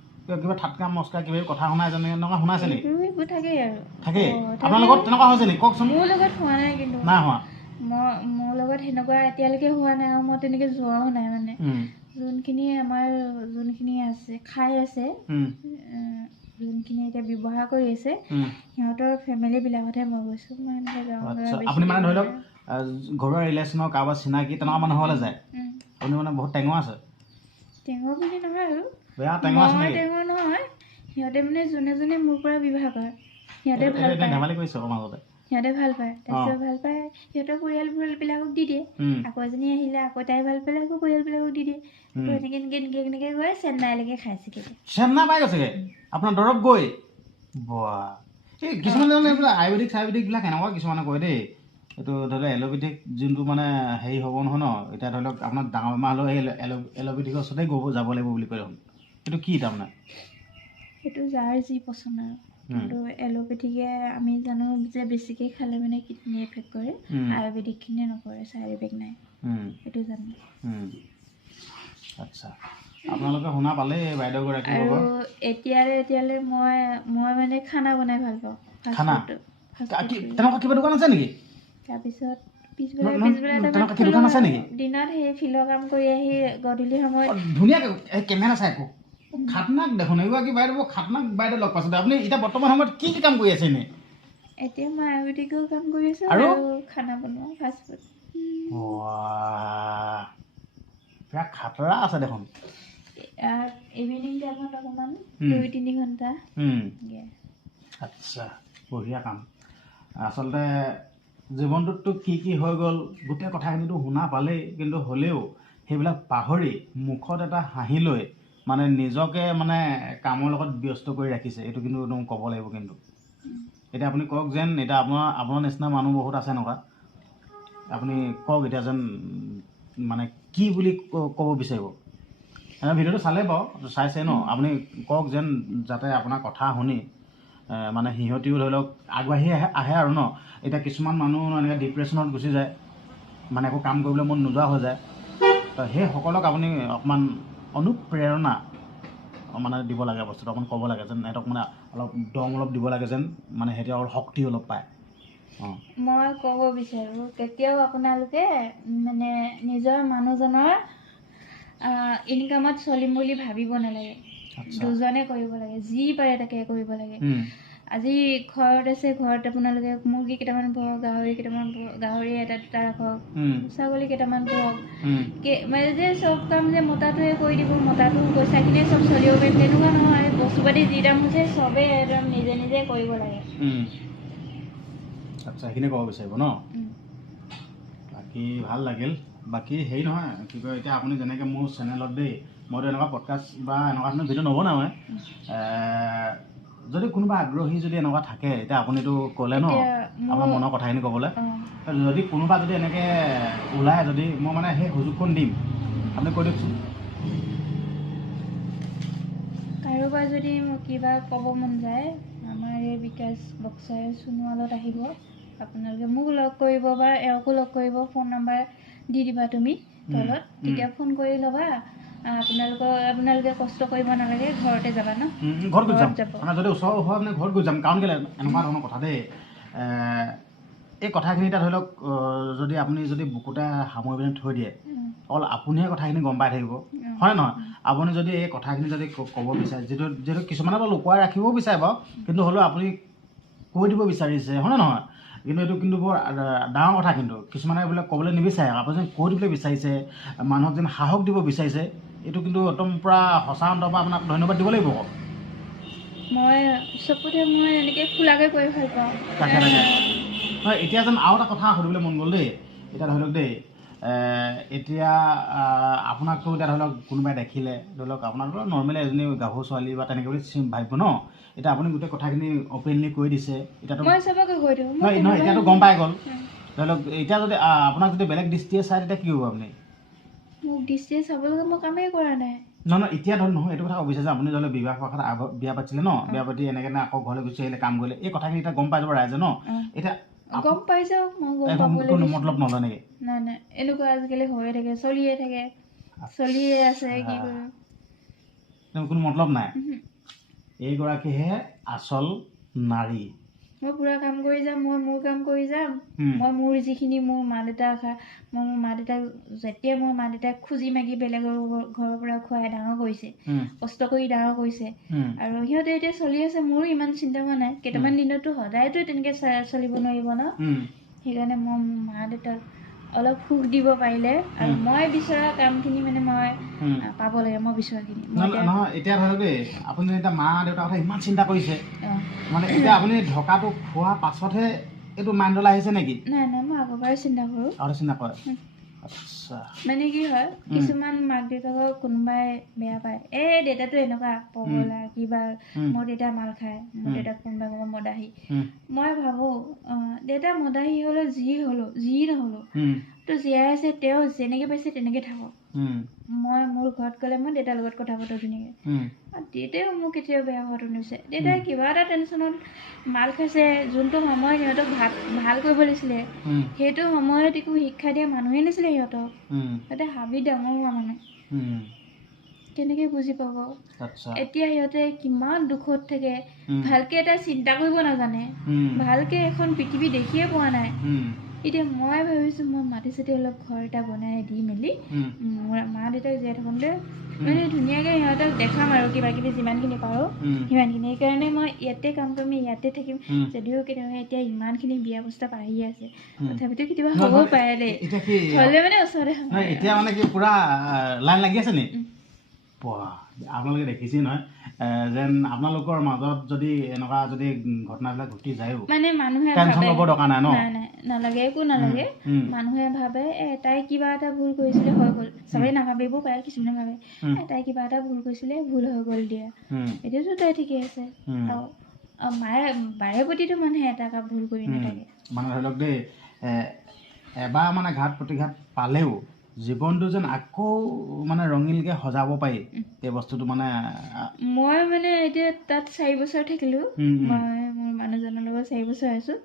কিবা ঠাটকা মস্কা কিবা কথা শুনাই জানে এনেকুৱা শুনাইছে নেকি থাকেই আৰু থাকেই আপোনাৰ লগত তেনেকুৱা হৈছে নেকি কওকচোন মোৰ লগত হোৱা নাই কিন্তু নাই হোৱা মোৰ লগত সেনেকুৱা এতিয়ালৈকে হোৱা নাই আৰু মই তেনেকৈ যোৱাও নাই মানে যোনখিনি আমাৰ যোনখিনি আছে খাই আছে যোনখিনি এতিয়া ব্যৱহাৰ কৰি আছে সিহঁতৰ ফেমিলিবিলাকতহে মই গৈছোঁ মই এনেকৈ আপুনি মানে ধৰি লওক ঘৰুৱা ৰিলেশ্যনৰ কাৰোবাৰ চিনাকি তেনেকুৱা মানুহ হ'লে যায় আপুনি মানে বহুত টেঙৰ আছে টেঙৰ বুলি নহয় আৰু টেঙৰ নহয় সিহঁতে মানে যোনে মোৰ পৰা বিবাহ কৰে সিহঁতে ভাল পায় ধেমালি কৰিছে মাজতে সিহঁতে ভাল পায় তাৰপিছত ভাল পায় সিহঁতৰ পৰিয়ালবিলাকক দি দিয়ে আকৌ এজনী আহিলে আকৌ তাই ভাল পালে আকৌ পৰিয়ালবিলাকক দি দিয়ে এনেকৈ গৈ চেন্নাইলৈকে খাইছেগৈ চেন্নাই পাই গৈছেগৈ আপোনাৰ দৰৱ গৈ এই কিছুমানে এইবিলাক আয়ুৰ্বেদিকবিলাক এনেকুৱা কিছুমানে কয় দেই এইটো ধৰি লওক এল'পেথিক যোনটো মানে হেৰি হ'ব নহয় ন এতিয়া ধৰি লওক আপোনাৰ ডাঙৰ বেমাৰ হ'লেও সেই এল'পেথিকৰ ওচৰতে যাব লাগিব বুলি কয় দেখোন এইটো কি তাৰমানে সেইটো যাৰ যি পচন্দ আৰু কিন্তু এল'পেথিকে আমি জানো যে বেছিকৈ খালে মানে কিডনী এফেক্ট কৰে আয়ুৰ্বেদিকখিনিয়ে নকৰে চাইড এফেক্ট নাই সেইটো জানো আচ্ছা আপোনালোকে শুনা পালেই বাইদেউগৰাকী আৰু এতিয়ালৈ মই মানে খানা বনাই ভাল পাওঁ খানা তেনেকুৱা কিবা দোকান আছে নেকি তাৰপিছত পিছবেলা তেনেকুৱা কি দোকান আছে নেকি? দিনত সেই ফিল্ডৰ কাম কৰি আহি গধূলি সময়ত ধুনীয়াকৈ কেমেৰা চাই আকৌ খাতনাক দেখোন এগৰাকী বাইদেউ খাতনাক বাইদেউ লগ পাইছোঁ আপুনি এতিয়া বৰ্তমান সময়ত কি কি কাম কৰি আছে এনেই? এতিয়া মই আয়ুৰ্বেদিকো কাম কৰি আছোঁ আৰু খানা বনোৱা ফাষ্টফুড। পুৰা খাতৰা আছে দেখোন। ইভিনিং টাইমত অকণমান 2-3 ঘণ্টা। আচ্ছা, বঢ়িয়া কাম। আচলতে জীৱনটোততো কি কি হৈ গ'ল গোটেই কথাখিনিতো শুনা পালেই, কিন্তু হ'লেও সেইবিলাক পাহৰি মুখত এটা হাঁহি লৈ মানে নিজকে মানে কামৰ লগত ব্যস্ত কৰি ৰাখিছে, এইটো কিন্তু একদম ক'ব লাগিব। কিন্তু এতিয়া আপুনি কওক যেন এতিয়া আপোনাৰ নিচিনা মানুহ বহুত আছে এনেকুৱা, আপুনি কওক এতিয়া যেন মানে কি বুলি ক'ব বিচাৰিব? ভিডিঅ'টো চালে বাৰু, চাইছে ন? আপুনি কওক যেন যাতে আপোনাৰ কথা শুনি মানে সিহঁতিও ধৰি লওক আগবাঢ়ি আহে আৰু ন। এতিয়া কিছুমান মানুহ এনেকৈ ডিপ্ৰেশ্যনত গুচি যায়, মানে একো কাম কৰিবলৈ মন নোযোৱা হৈ যায়। তো সেইসকলক আপুনি অকণমান অনুপ্ৰেৰণা মানে দিব লাগে, বস্তুটো অকণমান ক'ব লাগে যেন সিহঁতক মানে অলপ দম অলপ দিব লাগে যেন মানে সিহঁতে অলপ শক্তি অলপ পায়। মই ক'ব বিচাৰোঁ কেতিয়াও আপোনালোকে মানে নিজৰ মানুহজনৰ ইনকামত চলিম বুলি ভাবিব নালাগে। দুজনে কৰিব লাগে, যি পাৰে তাকে কৰিব লাগে। আজি ঘৰত আছে, ঘৰত আপোনালোকে মুৰ্গী কেইটামান পোহক, গাহৰি কেইটামান পোহক, গাহৰি এটা দুটা ৰাখক, ছাগলী কেইটামান পোহক। মানে যে চব কাম যে মতাটোৱে কৰি দিব, মতাটো পইচাখিনিয়ে চব চলিব পাৰিম তেনেকুৱা নহয়। বস্তু পাতি যি দাম হৈছে চবেই একদম নিজে নিজে কৰিব লাগে। আচ্ছা, সেইখিনি ক'ব বিচাৰিব ন? বাকী ভাল লাগিল। বাকী হেৰি নহয় কি কয়, এতিয়া আপুনি যেনেকৈ মোৰ চেনেলত দেই, মইতো এনেকুৱা পডকাষ্ট বা এনেকুৱা ধৰণৰ ভিডিঅ' নবনাওঁৱে। যদি কোনোবা আগ্ৰহী যদি এনেকুৱা থাকে, এতিয়া আপুনিতো ক'লে ন আপোনাৰ মনৰ কথাখিনি ক'বলৈ, যদি কোনোবা যদি এনেকৈ ওলায়, যদি মই মানে সেই সুযোগখন দিম, আপুনি কৈ দিয়কচোন। কাৰোবাৰ যদি মোক কিবা ক'ব মন যায়, আমাৰ এই বিকাশ বক্সাৰ সোণোৱালত আহিব। আপোনালোকে মোক লগ কৰিব বা এওঁকো লগ কৰিব। ফোন নম্বৰ দি দিবা তুমি তলত, তেতিয়া ফোন কৰি ল'বা। আপোনালোকে কষ্ট কৰিব নালাগে, ঘৰতে যাবা ন? ঘৰত গৈ যাম, মানে যদি ওচৰ হয় মানে ঘৰত গৈ যাম। কাৰণ কেলৈ এনেকুৱা ধৰণৰ কথা দেই, এই কথাখিনি এতিয়া ধৰি লওক যদি আপুনি যদি বুকুতে সামৰি পিনে থৈ দিয়ে, অকল আপুনিহে কথাখিনি গম পাই থাকিব, হয় নহয়? আপুনি যদি এই কথাখিনি যদি ক'ব বিচাৰে, যিহেতু কিছুমানে বাৰু লুকুৱাই ৰাখিবও বিচাৰে বাৰু, কিন্তু হ'লেও আপুনি কৈ দিব বিচাৰিছে, হয় নে নহয়? কিন্তু এইটো কিন্তু বৰ ডাঙৰ কথা। কিন্তু কিছুমানে এইবিলাক ক'বলৈ নিবিচাৰে, আপুনি যেন কৈ দিবলৈ বিচাৰিছে, মানুহক যেন সাহস দিব বিচাৰিছে, এইটো কিন্তু একদম পূৰা সঁচা অন্তৰৰ পৰা আপোনাক ধন্যবাদ দিব লাগিব। মই চকুতে মই এনেকৈ খোলাকৈ কৈ ভাল পাওঁ। তাকে হয়। এতিয়া যেন আৰু এটা কথা সুধিবলৈ মন গ'ল দেই। এতিয়া ধৰি লওক দেই, এতিয়া আপোনাকতো এতিয়া ধৰি লওক কোনোবাই দেখিলে, ধৰি লওক আপোনাকতো নৰ্মেলি এজনী গাভৰু ছোৱালী বা তেনেকৈ বুলি ভাবিব ন। এতিয়া আপুনি গোটেই কথাখিনি অপেনলি কৈ দিছে, এতিয়াতো নহয়, এতিয়াতো গম পাই গ'ল। ধৰি লওক এতিয়া যদি আপোনাক যদি বেলেগ দৃষ্টিয়ে চাই, তেতিয়া কি হ'ব আপুনি? মোক দৃষ্টিয়ে চাবলৈ মই কামেই কৰা নাই। নহয়, এতিয়া ধৰক নহয়, এইটো কথা ক'ব বিচাৰিছে আপুনি ধৰি লওক বিবাহ প্ৰথাত বিয়া পাতিছিলে ন, বিয়া পাতি এনেকৈ আকৌ ঘৰলৈ গুচি আহিলে, কাম কৰিলে, এই কথাখিনি এতিয়া গম পাই যাব ৰাইজে ন। এতিয়া গম পাই যাওক, মই গম পাবলৈ কোনো মতলব নলয় নেকি? নাই, এনেকুৱা আজিকালি হৈয়ে থাকে, চলিয়ে থাকে, চলিয়ে আছে, কি কৰিব, কোনো মতলব নাই। এইগৰাকীহে আচল নাৰী। মই পুৰা কাম কৰি যাম, মই মোৰ কাম কৰি যাম। মই মোৰ যিখিনি মোৰ মা দেউতা মই মোৰ মা দেউতাক যেতিয়া মোৰ মা দেউতাক খুজি মাগি বেলেগৰ ঘৰৰ পৰা খুৱাই ডাঙৰ কৰিছে, কষ্ট কৰি ডাঙৰ কৰিছে, আৰু সিহঁতে এতিয়া চলি আছে, মোৰো ইমান চিন্তা হোৱা নাই। কেইটামান দিনতো সদায়তো তেনেকৈ চলিব নোৱাৰিব ন। সেইকাৰণে মই মোৰ মা দেউতাক অলপ সুখ দিব পাৰিলে, আৰু মই বিচৰা কামখিনি মানে মই পাব লাগে, মই বিচৰাখিনি। নহয়, এতিয়া ধৰক দেই, আপুনি এতিয়া মা দেউতাৰ কথা ইমান চিন্তা কৰিছে, মানে এতিয়া আপুনি ঢকাটো খোৱাৰ পাছতহে এইটো মাইণ্ডলৈ আহিছে নেকি? নাই, মই আগৰ পৰাই চিন্তা কৰোঁ। আৰু চিন্তা কৰে? আচ্ছা। মানে কি হয়, কিছুমান মাক দেউতাকক কোনোবাই বেয়া পায়, এই দেউতাটো এনেকুৱা পগলা কিবা, মোৰ দেউতা মাল খায়, মোৰ দেউতাক কোনোবাই ক'ব মদাহী। মই ভাবোঁ দেউতা মদাহী হ'লেও যি নহ'লেও তো জীয়াই আছে, তেওঁ যেনেকৈ পাইছে তেনেকৈ থাকক। মই মোৰ ঘৰত গ'লে মই দেউতাৰ লগত কথা পাতোঁ ধুনীয়াকৈ, দেউতাইও মোক কেতিয়াও বেয়া হোৱাটো নিছে। দেউতাই কিবা এটা টেনশ্যনত মাল খাইছে, যোনটো সময়ত সিহঁতক ভাল কৰিব লাগিছিলে, সেইটো সময়ত একো শিক্ষা দিয়া মানুহে নাছিলে সিহঁতক। সিহঁতে হাবি ডাঙৰ হোৱা মানুহ, কেনেকৈ বুজি পাব? এতিয়া সিহঁতে কিমান দুখত থাকে, ভালকৈ এটা চিন্তা কৰিব নাজানে, ভালকৈ এখন পৃথিৱী দেখিয়ে পোৱা নাই, এতিয়া মই ভাবিছোঁ মই মাটি চাটি অলপ ঘৰ এটা বনাই দি মেলি মোৰ মা দেউতাক জীয়াই থাকোঁতে মানে ধুনীয়াকৈ সিহঁতক দেখাম আৰু কিবা কিবি যিমানখিনি পাৰোঁ সিমানখিনি। সেইকাৰণে মই ইয়াতে কাম কৰিম, ইয়াতে থাকিম। যদিও কেতিয়াবা এতিয়া ইমানখিনি বিয়া প্ৰস্তাৱ আহি আছে, তথাপিতো কেতিয়াবা হ'বও পাৰে দেই, হ'লে মানে ওচৰতে এতিয়া মানে কি পুৰা লাইন লাগি আছে নি? আপোনালোকে দেখিছেই নহয় যেন আপোনালোকৰ মাজত যদি এনেকুৱা যদি ঘটনাবিলাক ঘটি যায়ও মানে মানুহে টেনচন ল'ব দৰকাৰ নাই ন? নাই নালাগে, একো নালাগে। মানুহে ভাবে তাই কিবা এটা ভুল কৰিছিলে হৈ গ'ল, চবেই নাভাবিবও পাৰে, কিছুমানে ভাবে তাই কিবা এটা ভুল কৰিছিলে ভুল হৈ গ'ল দিয়া, এতিয়াতো তাই ঠিকেই আছে। আৰু মায়ে বাৰে প্ৰতিটো মানুহে এটা ভুল কৰি নাথাকে। মানে ধৰি লওক দেই এবাৰ মানে ঘাট প্ৰতিঘাত পালেও জীৱনটো যেন আকৌ মানে ৰঙিলকে সজাব পাৰি এই বস্তুটো মানে। মই মানে এতিয়া তাত 4 বছৰ থাকিলোঁ, মই মোৰ মানুহজনৰ লগত 4 বছৰ আছোঁ।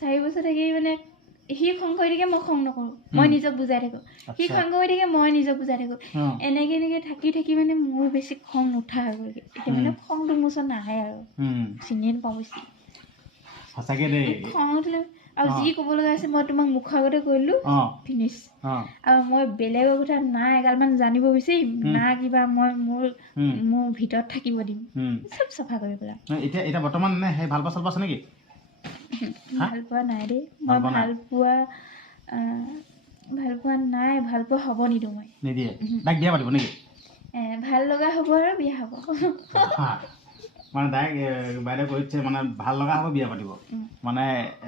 4 বছৰ থাকি মানে সি খং কৰি থাকে, মই খং নকৰোঁ, মই নিজক বুজাই থাকোঁ। সি খং কৰি থাকে, মই নিজক বুজাই থাকোঁ। এনেকে থাকি মানে মোৰ বেছি খং নুঠা হৈ গ'লগৈ। এতিয়া মানে খংটো মোৰ ওচৰত নাহে আৰু চিনিয়ে নাপাওঁ বেছি সঁচাকৈ দেই। খং উঠিলে আৰু যি ক'ব লগা আছে মই তোমাক মুখৰ আগতে কৈ দিলোঁ, ফিনিছ। আৰু মই বেলেগৰ কথা না এগালমান জানিব বিচাৰিম না কিবা মই মোৰ ভিতৰত থাকিব দিম, চব চাফা কৰি পেলাম। এতিয়া বৰ্তমান সেই ভাল পোৱা চাল আছে নেকি? ভাল পোৱা নাই দেই, মই ভাল পোৱা নাই, ভাল পোৱা হ'ব নিদিওঁ মই। নিদিয়ে? তাইক বিয়া পাতিব নেকি? ভাল লগা হ'ব আৰু বিয়া হ'ব। মানে ডাইৰেক্ট বাইদেউ কৈছে মানে ভাল লগা হ'ব বিয়া পাতিব মানে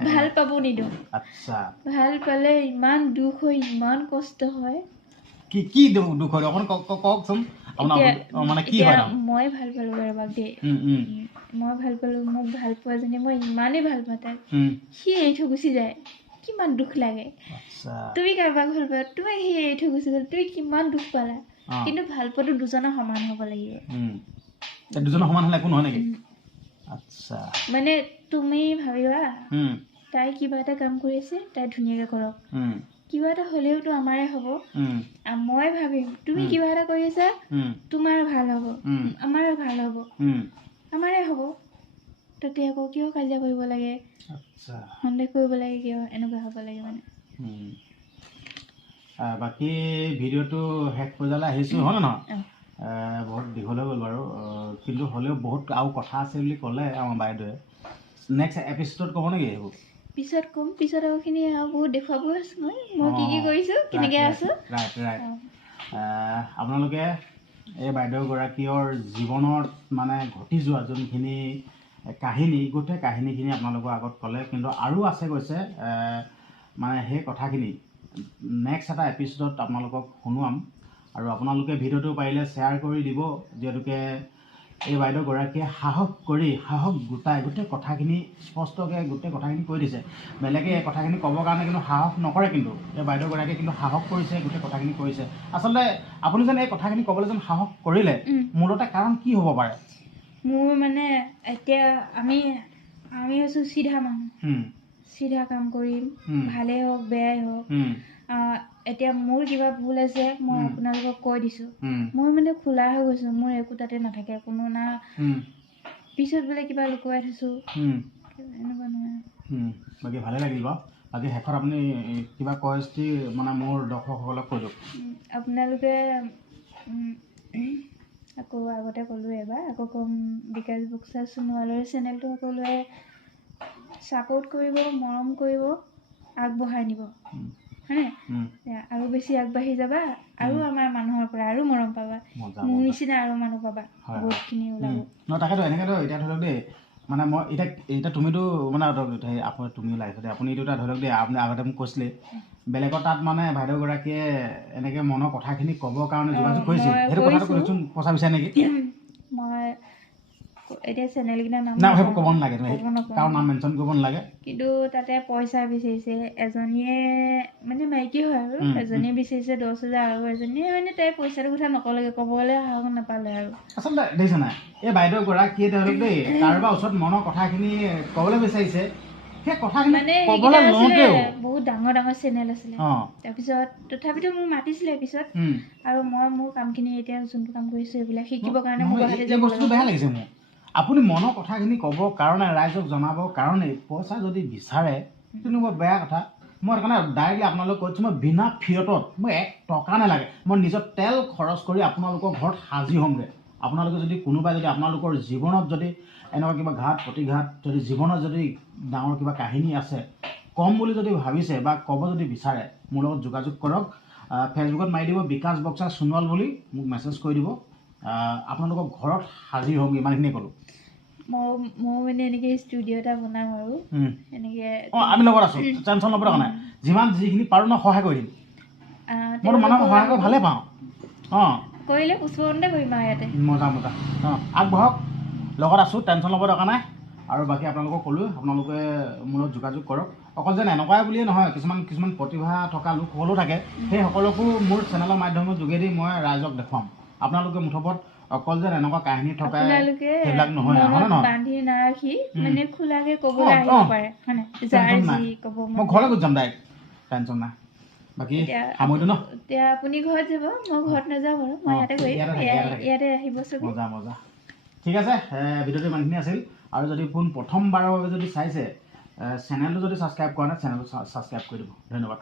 ভাল পাব নিদিওঁ। আচ্ছা, ভাল পালে ইমান দুখ হয়, ইমান কষ্ট হয়। কি দুখ হয় অকণ কওকচোন। মানে কি হয়? মই ভাল পালোঁ কাৰোবাক দেই, মই ভাল পালোঁ, মোক ভাল পোৱাজনী মই ইমানেই ভাল পাওঁ তাইক, সি এৰি থৈ গুচি যায়, কিমান দুখ লাগে। তুমি কাৰোবাক ভাল পোৱা, তোমাক সি এৰি থৈ গুচি গ'ল, তুমি কিমান দুখ পালা। কিন্তু ভাল পোৱাটো দুজনৰ সমান হ'ব লাগিব। দুজনৰ সমান হ'লে একো নহয় নেকি? আচ্ছা, মানে তুমি ভাবিবা তাই কিবা এটা কাম কৰি আছে, তাই ধুনীয়াকৈ কৰক, কিবা এটা হ'লেওতো আমাৰে হ'ব। মই ভাবিম তুমি কিবা এটা কৰি আছা, তোমাৰ ভাল হ'ব, আমাৰো ভাল হ'ব, আমাৰে হ'ব, তাতে আকৌ কিয় কাজিয়া কৰিব লাগে, সন্দেহ কৰিব লাগে, কিয় এনেকুৱা হ'ব লাগে মানে। বাকী ভিডিঅ'টো শেষ পৰ্যায়লৈ আহিছোঁ হয় নে নহয়? বহুত দীঘল হৈ গ'ল বাৰু, কিন্তু হ'লেও বহুত আৰু কথা আছে বুলি ক'লে আমাৰ বাইদেৱে। নেক্সট এপিছ'ডত ক'ব নেকি এইবোৰ? পিছত ক'ম, পিছত আৰুখিনি আৰু বহুত দেখুৱাব আছোঁ মই কি কৰিছোঁ, কেনেকৈ আছোঁ। ৰাইট। আপোনালোকে এই বাইদেউগৰাকীৰ জীৱনত মানে ঘটি যোৱা যোনখিনি কাহিনী, গোটেই কাহিনীখিনি আপোনালোকৰ আগত ক'লে, কিন্তু আৰু আছে কৈছে মানে সেই কথাখিনি নেক্সট এটা এপিছ'ডত আপোনালোকক শুনোৱাম। আৰু আপোনালোকে ভিডিঅ'টো পাৰিলে শ্বেয়াৰ কৰি দিব, যিহেতুকে এই বাইদেউগৰাকীয়ে সাহস গোটাই গোটেই কথাখিনি স্পষ্টকৈ গোটেই কথাখিনি কৈ দিছে। বেলেগে এই কথাখিনি ক'বৰ কাৰণে কিন্তু সাহস নকৰে, কিন্তু এই বাইদেউগৰাকীয়ে কিন্তু সাহস কৰিছে, গোটেই কথাখিনি কৈছে। আচলতে আপুনি যেন এই কথাখিনি ক'বলৈ যেন সাহস কৰিলে, মূলতে কাৰণ কি হ'ব পাৰে? মোৰ মানে এতিয়া আমি হৈছোঁ চিধা মানুহ, চিধা কাম কৰিম, ভালেই হওক বেয়াই হওক। এতিয়া মোৰ কিবা ভুল আছে, মই আপোনালোকক কৈ দিছোঁ, মই মানে খোলা হৈ গৈছোঁ, মোৰ একো তাতে নাথাকে, কোনো না পিছত বোলে কিবা লুকুৱাই থৈছোঁ, এনেকুৱা নহয়। বাকী ভালেই লাগিল বাৰু। বাকী শেষত আপুনি কিবা কৈ মানে মোৰ দৰ্শকসকলক কৈ দিয়ক। আপোনালোকে আকৌ আগতে ক'লোঁ এবাৰ, আকৌ ক'ম, বিকাশ বক্সা সোণোৱালৰ চেনেলটো সকলোৱে ছাপোৰ্ট কৰিব, মৰম কৰিব, আগবঢ়াই নিব, হয়নে? আৰু বেছি আগবাঢ়ি যাবা, আৰু আমাৰ মানুহৰ পৰা আৰু মৰম পাবা, মোৰ নিচিনা আৰু মানুহ পাবা, বহুতখিনি ওলাব। তাকেতো এনেকৈতো এতিয়া ধৰি লওক দেই, মানে মই এতিয়া তুমিতো মানে তুমি ওলাইছে দেই, আপুনি এইটো এটা ধৰি লওক দেই, আপুনি আগতে মোক কৈছিলে বেলেগৰ তাত মানে বাইদেউগৰাকীয়ে এনেকৈ মনৰ কথাখিনি ক'বৰ কাৰণে যোগাযোগ কৰিছিল, সেইটো কথাটো কৈছোন পইচা বিচাৰে নেকি? মই এতিয়া চেনেলকেইটাৰ নাম সেইবোৰ ক'ব নালাগে, তাৰ নাম মেনশ্যন কৰিব নালাগে, কিন্তু তাতে পইচা বিচাৰিছে। এজনীয়ে মানে মাইকী হয় আৰু এজনীয়ে বিচাৰিছে 10,000, আৰু এজনীয়ে মানে তাই পইচাটোৰ কথা নক'লেগৈ, ক'বলৈ সাহস নাপালে আৰু। আচলতে দেখিছে নাই, এই বাইদেউগৰাকীয়ে ধৰক দেই কাৰোবাৰ ওচৰত মনৰ কথাখিনি ক'বলৈ বিচাৰিছে, সেই কথাখিনি মানে বহুত ডাঙৰ চেনেল আছিলে, তাৰপিছত তথাপিতো মোক মাতিছিলে পিছত, আৰু মই মোৰ কামখিনি এতিয়া যোনটো কাম কৰিছোঁ এইবিলাক শিকিবৰ কাৰণে মোৰ গুৱাহাটী যাব বস্তুটো বেয়া লাগিছে মোৰ। আপুনি মনৰ কথাখিনি ক'বৰ কাৰণে, ৰাইজক জনাবৰ কাৰণে পইচা যদি বিচাৰে, তেনেকুৱা বেয়া কথা। মই সেইকাৰণে ডাইৰেক্টলি আপোনালোক কৈছোঁ মই বিনা ফিয়তত মই 1 টকা নালাগে মই নিজৰ তেল খৰচ কৰি আপোনালোকৰ ঘৰত হাজিৰ হ'মগৈ আপোনালোকে যদি কোনোবাই যদি আপোনালোকৰ জীৱনত যদি এনেকুৱা কিবা ঘাট প্ৰতিঘাত যদি জীৱনত যদি ডাঙৰ কিবা কাহিনী আছে কম বুলি যদি ভাবিছে বা ক'ব যদি বিচাৰে মোৰ লগত যোগাযোগ কৰক ফেচবুকত মাৰি দিব বিকাশ বক্সা সোণোৱাল বুলি মোক মেছেজ কৰি দিব আপোনালোকৰ ঘৰত হাজিৰ হ'ম ইমানখিনিয়ে ক'লোঁ মই মানে এনেকৈ ষ্টুডিঅ' এটা বনাম আৰু এনেকৈ আমি লগত আছোঁ টেনশ্যন ল'ব দৰকাৰ নাই যিমান যিখিনি পাৰোঁ ন সহায় কৰি দিম মইতো মানুহক সহায় কৰি ভালেই পাওঁ কৰিলে পুষ্পকৰণতে কৰিম আৰু ইয়াতে মজা আগবঢ়ক লগত আছোঁ টেনশ্যন ল'ব দৰকাৰ নাই আৰু বাকী আপোনালোকক ক'লোঁ আপোনালোকে মোৰ লগত যোগাযোগ কৰক অকল যেন এনেকুৱাই বুলিয়ে নহয় কিছুমান প্ৰতিভা থকা লোকসকলো থাকে সেই সকলোকো মোৰ চেনেলৰ মাধ্যমৰ যোগেদি মই ৰাইজক দেখুৱাম আপোনালোকে মুঠপত অকল যেন এনেকুৱা কাহিনী থকা সেইবিলাক নহয় বান্ধি নাৰাখি মানে খোলাকৈ ক'বলৈ আহিব পাৰে মই ঘৰলৈ গুচি যাম ডাইৰেক্ট টেনশ্যন নাই বাকী সামৰিলোঁ ন এতিয়া আপুনি ঘৰত যাব মই ঘৰত নাযাওঁ বাৰু মই ইয়াতে কৰিম ইয়াতে আহিব চবে মজা ঠিক আছে ভিডিঅ'টো ইমানখিনি আছিল আৰু যদি প্ৰথমবাৰৰ বাবে যদি চাইছে চেনেলটো যদি ছাবস্ক্ৰাইব কৰা নাই চেনেলটো ছাবস্ক্ৰাইব কৰি দিব ধন্যবাদ